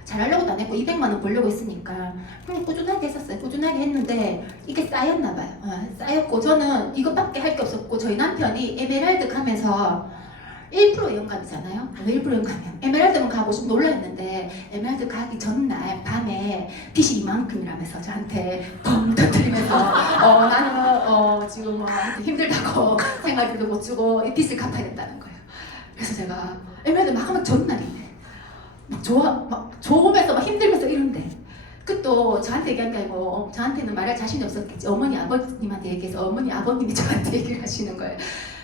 잘하려고도 안 했고 200만 원 벌려고 했으니까 그냥 꾸준하게 했었어요. 꾸준하게 했는데 이게 쌓였나 봐요. 쌓였고 저는 이것밖에 할 게 없었고 저희 남편이 에메랄드 가면서 1% 연감이잖아요. 왜 1% 연감이야? 에메랄드만 가고 싶어 놀라했는데 에메랄드 가기 전날 밤에 빚이 이만큼이라면서 저한테 펑 터뜨리면서 나는 지금 힘들다고 생활비도 못 주고 이 빚을 갚아야겠다는 거예요. 그래서 제가 에메랄드 마감하기 전날인데 막 좋으면서 막 힘들면서 이런데 그또 저한테 얘기한 게 아니고 저한테는 말할 자신이 없었겠지. 어머니 아버님한테 얘기해서 어머니 아버님이 저한테 얘기를 하시는 거예요.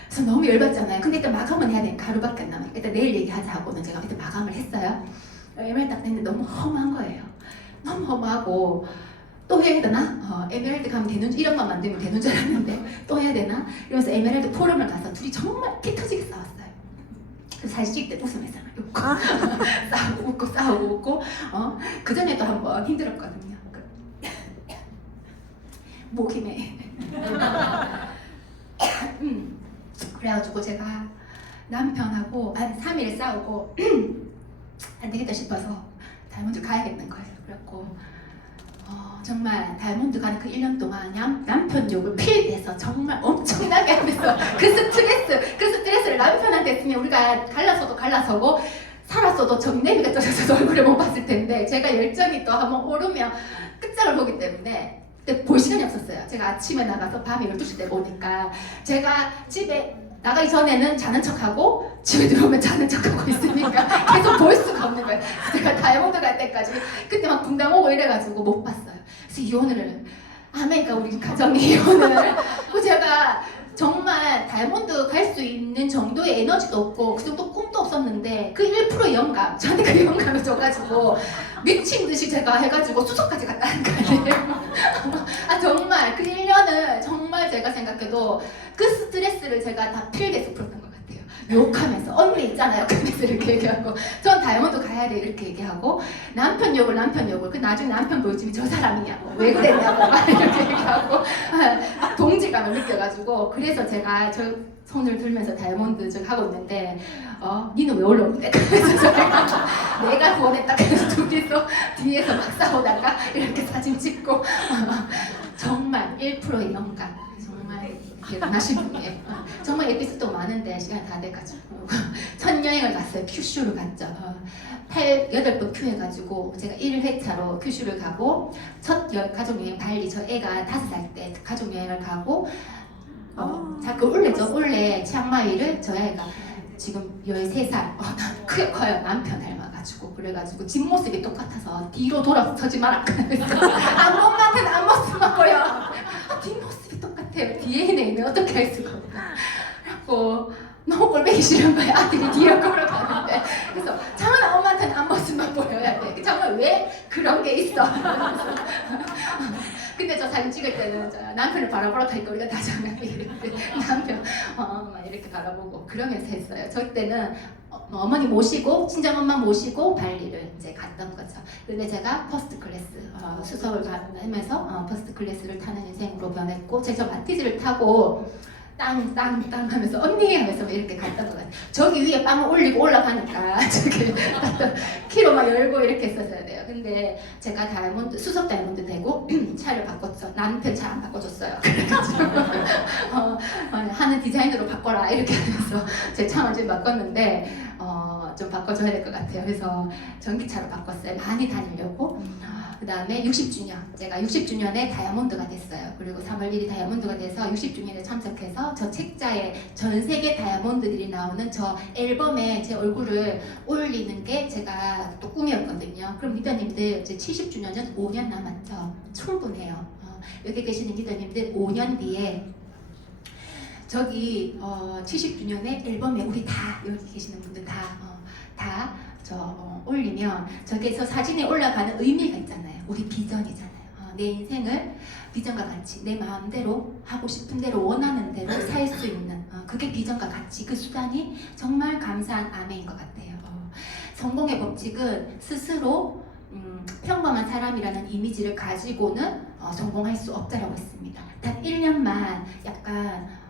그래서 너무 열받잖아요. 근데 일단 마감은 해야 되니까 하루밖에 안 남아요. 일단 내일 얘기하자 하고는 제가 일단 마감을 했어요. 에메랄드 딱 됐는데 너무 험한 거예요. 너무 험하고 또 해야 되나? 에메랄드 가면 되는 줄 1억만 만들면 되는 줄 알았는데 또 해야 되나? 이러면서 에메랄드 포럼을 가서 둘이 정말 피 터지게 싸웠어요. 사실 찍을 때 웃으면서 웃고 싸우고 웃고 그 전에도 한번 힘들었거든요. 목힘에 그래가지고 제가 남편하고 한 3일 싸우고 안 되겠다 싶어서 다이아몬드 가야겠는 거예요. 그래갖고 정말 다이아몬드 가는 그 1년 동안 남편 욕을 필드에서 정말 엄청나게 하면서 그 스트레스를 남편한테 했으면 우리가 갈라서도 갈라서고 살았어도 정내미가 떨어져서 얼굴에 못 봤을 텐데 제가 열정이 또 한번 오르면 끝장을 보기 때문에 그때 볼 시간이 없었어요. 제가 아침에 나가서 밤 12시 때 오니까 제가 집에 나가기 전에는 자는 척하고 집에 들어오면 자는 척하고 있으니까 계속 볼 수가 없는 거예요. 제가 다이아몬드 갈 때까지 그때 막 분당 오고 이래가지고 못 봤어요. 그래서 이혼을 아메리카 우리 가정의 이혼을 제가 정말 다이아몬드 갈 수 있는 정도의 에너지도 없고 그 정도 꿈도 없었는데 그 1%의 영감 저한테 그 영감을 줘가지고 미친 듯이 제가 해가지고 수석까지 갔다는 거예요. 아 정말 그 1년을 정말 제가 생각해도 그 스트레스를 제가 다 필게서 풀었던 것 같아요. 욕하면서 언니 있잖아요. 그래서 이렇게 얘기하고 전 다이아몬드 가야 돼 이렇게 얘기하고 남편 욕을 그 나중에 남편 보여주면 저 사람이냐고 왜 그랬냐고 막 이렇게 얘기하고 막 동질감을 느껴가지고 그래서 제가 저 손을 들면서 다이아몬드 저 하고 있는데 니는 왜 올라오는데? 그래서 내가 구원했다 그래서 둘이서 뒤에서 막 싸우다가 이렇게 사진 찍고 정말 1%의 영감 정말 대단하신 분이에요. 정말 에피소드 많은데 시간 다 돼가지고 첫 여행을 갔어요. 큐슈를 갔죠. 8번 큐 해가지고 제가 1회차로 큐슈를 가고 첫 가족여행 발리 저 애가 5살 때 가족여행을 가고 자꾸 올레죠. 올레 치앙마이를 저 애가 지금 13살 크게 커요. 남편 닮아가지고 그래가지고 뒷모습이 똑같아서 뒤로 돌아서지 마라 앞모습만 앞모습만 보여. 뒷모습이 똑같아요. 뒤에 있는 애는 어떻게 할 수가 없나. 그래갖고 너무 꼴보기 싫은 거야. 아들이 뒤로 걸어가는데 그래서 장은아 엄마한테는 앞모습만 보여야 돼. 정말 왜 그런 게 있어. 근데 저 사진 찍을 때는 저 남편을 바라보러 가니까 우리가 다 장난이 이렇게 남편 막 이렇게 바라보고 그러면서 했어요. 저 때는 어머니 모시고 친정엄마 모시고 발리를 이제 갔던 거죠. 근데 제가 퍼스트 클래스 수석을 하면서 퍼스트 클래스를 타는 인생으로 변했고 제가 마티즈를 타고 땅 하면서 언니 하면서 이렇게 갔던 것 같아요. 저기 위에 빵을 올리고 올라가니까 저기 키로 막 열고 이렇게 했었어야 돼요. 근데 제가 다이아몬드 수석 다이아몬드 되고 차를 바꿨죠. 남편 차 안 바꿔줬어요. 그래가지고 하는 디자인으로 바꿔라 이렇게 하면서 제 차만 좀 바꿨는데 좀 바꿔줘야 될 것 같아요. 그래서 전기차로 바꿨어요. 많이 다니려고. 그 다음에 60주년 제가 60주년에 다이아몬드가 됐어요. 그리고 3월 1일 다이아몬드가 돼서 60주년에 참석해서 저 책자에 전 세계 다이아몬드들이 나오는 저 앨범에 제 얼굴을 올리는 게 제가 또 꿈이었거든요. 그럼 리더님들 이제 70주년은 5년 남았죠. 충분해요. 여기 계시는 리더님들 5년 뒤에 저기 70주년의 앨범에 우리 다 여기 계시는 분들 다 올리면 저기에서 사진에 올라가는 의미가 있잖아요. 우리 비전이잖아요. 내 인생을 비전과 같이 내 마음대로 하고 싶은 대로 원하는 대로 살 수 있는 그게 비전과 같이 그 수단이 정말 감사한 아멘인 것 같아요. 성공의 법칙은 스스로 평범한 사람이라는 이미지를 가지고는 성공할 수 없다라고 했습니다. 단 1년만 약간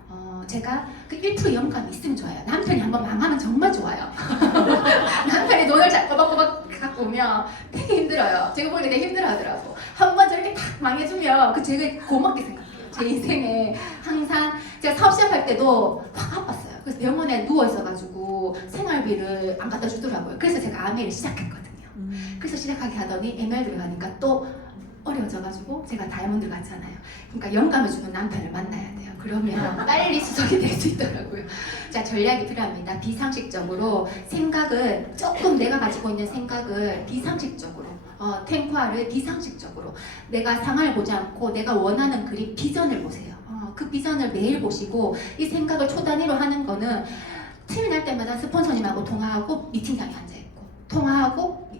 제가 그 1% 영감이 있으면 좋아요. 남편이 한번 망하면 정말 좋아요. 남편이 돈을 잘 꼬박꼬박 갖고 오면 되게 힘들어요. 제가 보니까 되게 힘들어하더라고. 한번 저렇게 탁 망해주면 그 제가 고맙게 생각해요. 제 인생에 항상 제가 사업 시작할 때도 확 아팠어요. 그래서 병원에 누워 있어가지고 생활비를 안 갖다 주더라고요. 그래서 제가 아메를 시작했거든요. 그래서 시작하게 하더니 ML를 가니까 또 어려워져가지고 제가 다이아몬드 갔잖아요. 그러니까 영감을 주는 남편을 만나야 돼요. 그러면 빨리 수석이 될 수 있더라고요. 자, 전략이 필요합니다. 비상식적으로 생각을 조금 내가 가지고 있는 생각을 비상식적으로 탱화를 비상식적으로 내가 상황을 보지 않고 내가 원하는 그림 비전을 보세요. 그 비전을 매일 보시고 이 생각을 초 단위로 하는 거는 팀이 날 때마다 스폰서님하고 통화하고 미팅장에 앉아있고 통화하고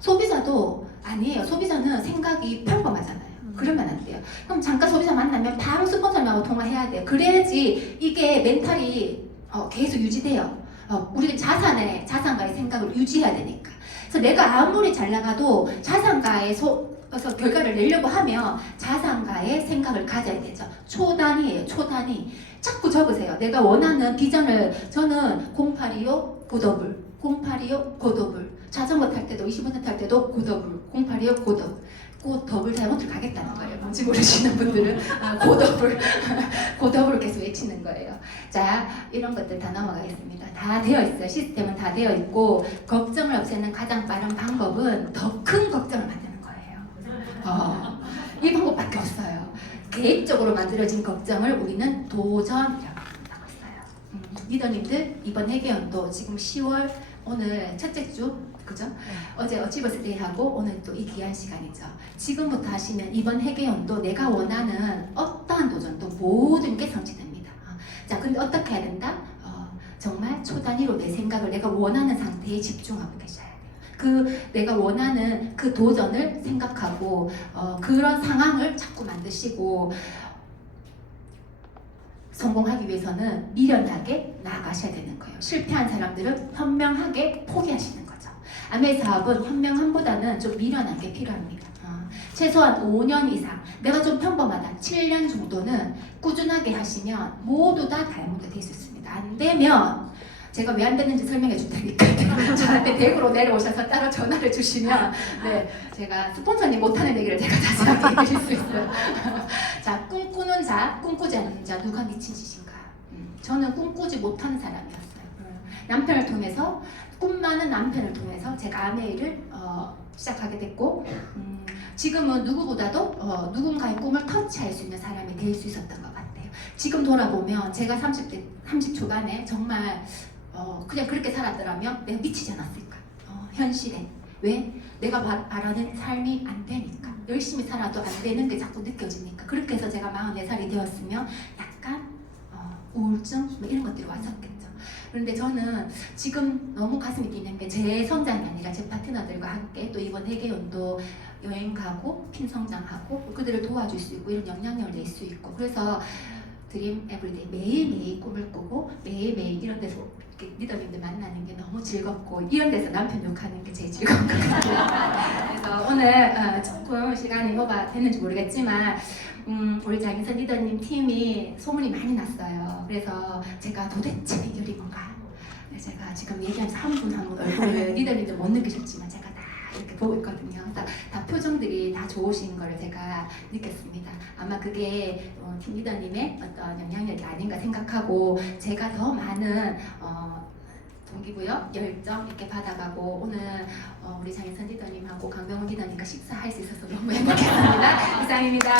소비자도 아니에요. 소비자는 생각이 평범하잖아요. 그러면 안 돼요. 그럼 잠깐 소비자 만나면 바로 스폰서님하고 통화해야 돼요. 그래야지 이게 멘탈이 계속 유지돼요. 우리는 자산가의 생각을 유지해야 되니까. 그래서 내가 아무리 잘 나가도 자산가에서 결과를 내려고 하면 자산가의 생각을 가져야 되죠. 초단위예요. 초단위. 자꾸 적으세요. 내가 원하는 비전을 저는 0825 고더블 0825 고더블 자전거 탈 때도 25년 탈 때도 고더블 0825 고더블 곧 더블 다이아몬드 가겠다는 거예요. 뭔지 모르시는 분들은 고더블을 계속 외치는 거예요. 자, 이런 것들 다 넘어가겠습니다. 다 되어 있어요. 시스템은 다 되어 있고 걱정을 없애는 가장 빠른 방법은 더 큰 걱정을 만드는 거예요. 이 방법밖에 없어요. 계획적으로 만들어진 걱정을 우리는 도전이라고 한다고 했어요. 리더님들 이번 회계연도 지금 10월 오늘 첫째 주 그죠? 어제 어치버스데이 하고 오늘 또 이 귀한 시간이죠. 지금부터 하시면 이번 회계연도 내가 원하는 어떠한 도전도 모든 게 성취됩니다. 자, 근데 어떻게 해야 된다? 정말 초단위로 내 생각을 내가 원하는 상태에 집중하고 계셔야 돼요. 내가 원하는 그 도전을 생각하고 그런 상황을 자꾸 만드시고 성공하기 위해서는 미련하게 나아가셔야 되는 거예요. 실패한 사람들은 현명하게 포기하시는 거죠. 아메 사업은 현명함보다는 좀 미련한 게 필요합니다. 최소한 5년 이상, 내가 좀 평범하다, 7년 정도는 꾸준하게 하시면 모두 다 다이아몬드 될 수 있습니다. 안 되면 제가 왜 안 됐는지 설명해 줄 테니까 저한테 댁으로 내려오셔서 따로 전화를 주시면 네, 제가 스폰서님 못하는 얘기를 제가 자세하게 해드릴 수 있어요. 자, 꿈꾸는 자, 꿈꾸지 않는 자 누가 미친 짓인가? 저는 꿈꾸지 못하는 사람이었어요. 남편을 통해서 꿈 많은 남편을 통해서 제가 아메이를 시작하게 됐고 지금은 누구보다도 누군가의 꿈을 터치할 수 있는 사람이 될 수 있었던 것 같아요. 지금 돌아보면 제가 30 초반에 정말 그냥 그렇게 살았더라면 내가 미치지 않았을까? 현실에. 왜? 내가 바라는 삶이 안 되니까. 열심히 살아도 안 되는 게 자꾸 느껴지니까. 그렇게 해서 제가 44살이 되었으면 약간 우울증 뭐 이런 것들이 왔었겠죠. 그런데 저는 지금 너무 가슴이 뛰는 게 제 성장이 아니라 제 파트너들과 함께 또 이번 회계연도 여행 가고 핀 성장하고 그들을 도와줄 수 있고 이런 영향력을 낼 수 있고 그래서 드림 에브리데이 매일매일 꿈을 꾸고 매일매일 이런 데서 이렇게 리더님들 만나는 게 너무 즐겁고 이런 데서 남편 욕하는 게 제일 즐거운 것 같아요. 그래서 오늘 조금 시간이 뭐가 됐는지 모르겠지만 우리 장인선 리더님 팀이 소문이 많이 났어요. 그래서 제가 도대체 비결이 뭔가 제가 지금 얘기하면서 한 분 한 분 얼굴을 리더님들 못 느끼셨지만 제가 다 이렇게 보고 있거든요. 다 표정들이 다 좋으신 걸 제가 느꼈습니다. 아마 그게 팀 리더님의 어떤 영향력이 아닌가 생각하고 제가 더 많은 동기부여, 열정 이렇게 받아가고 오늘 우리 장인선 리더님하고 강병훈 리더님과 식사할 수 있어서 너무 행복했습니다. 이상입니다.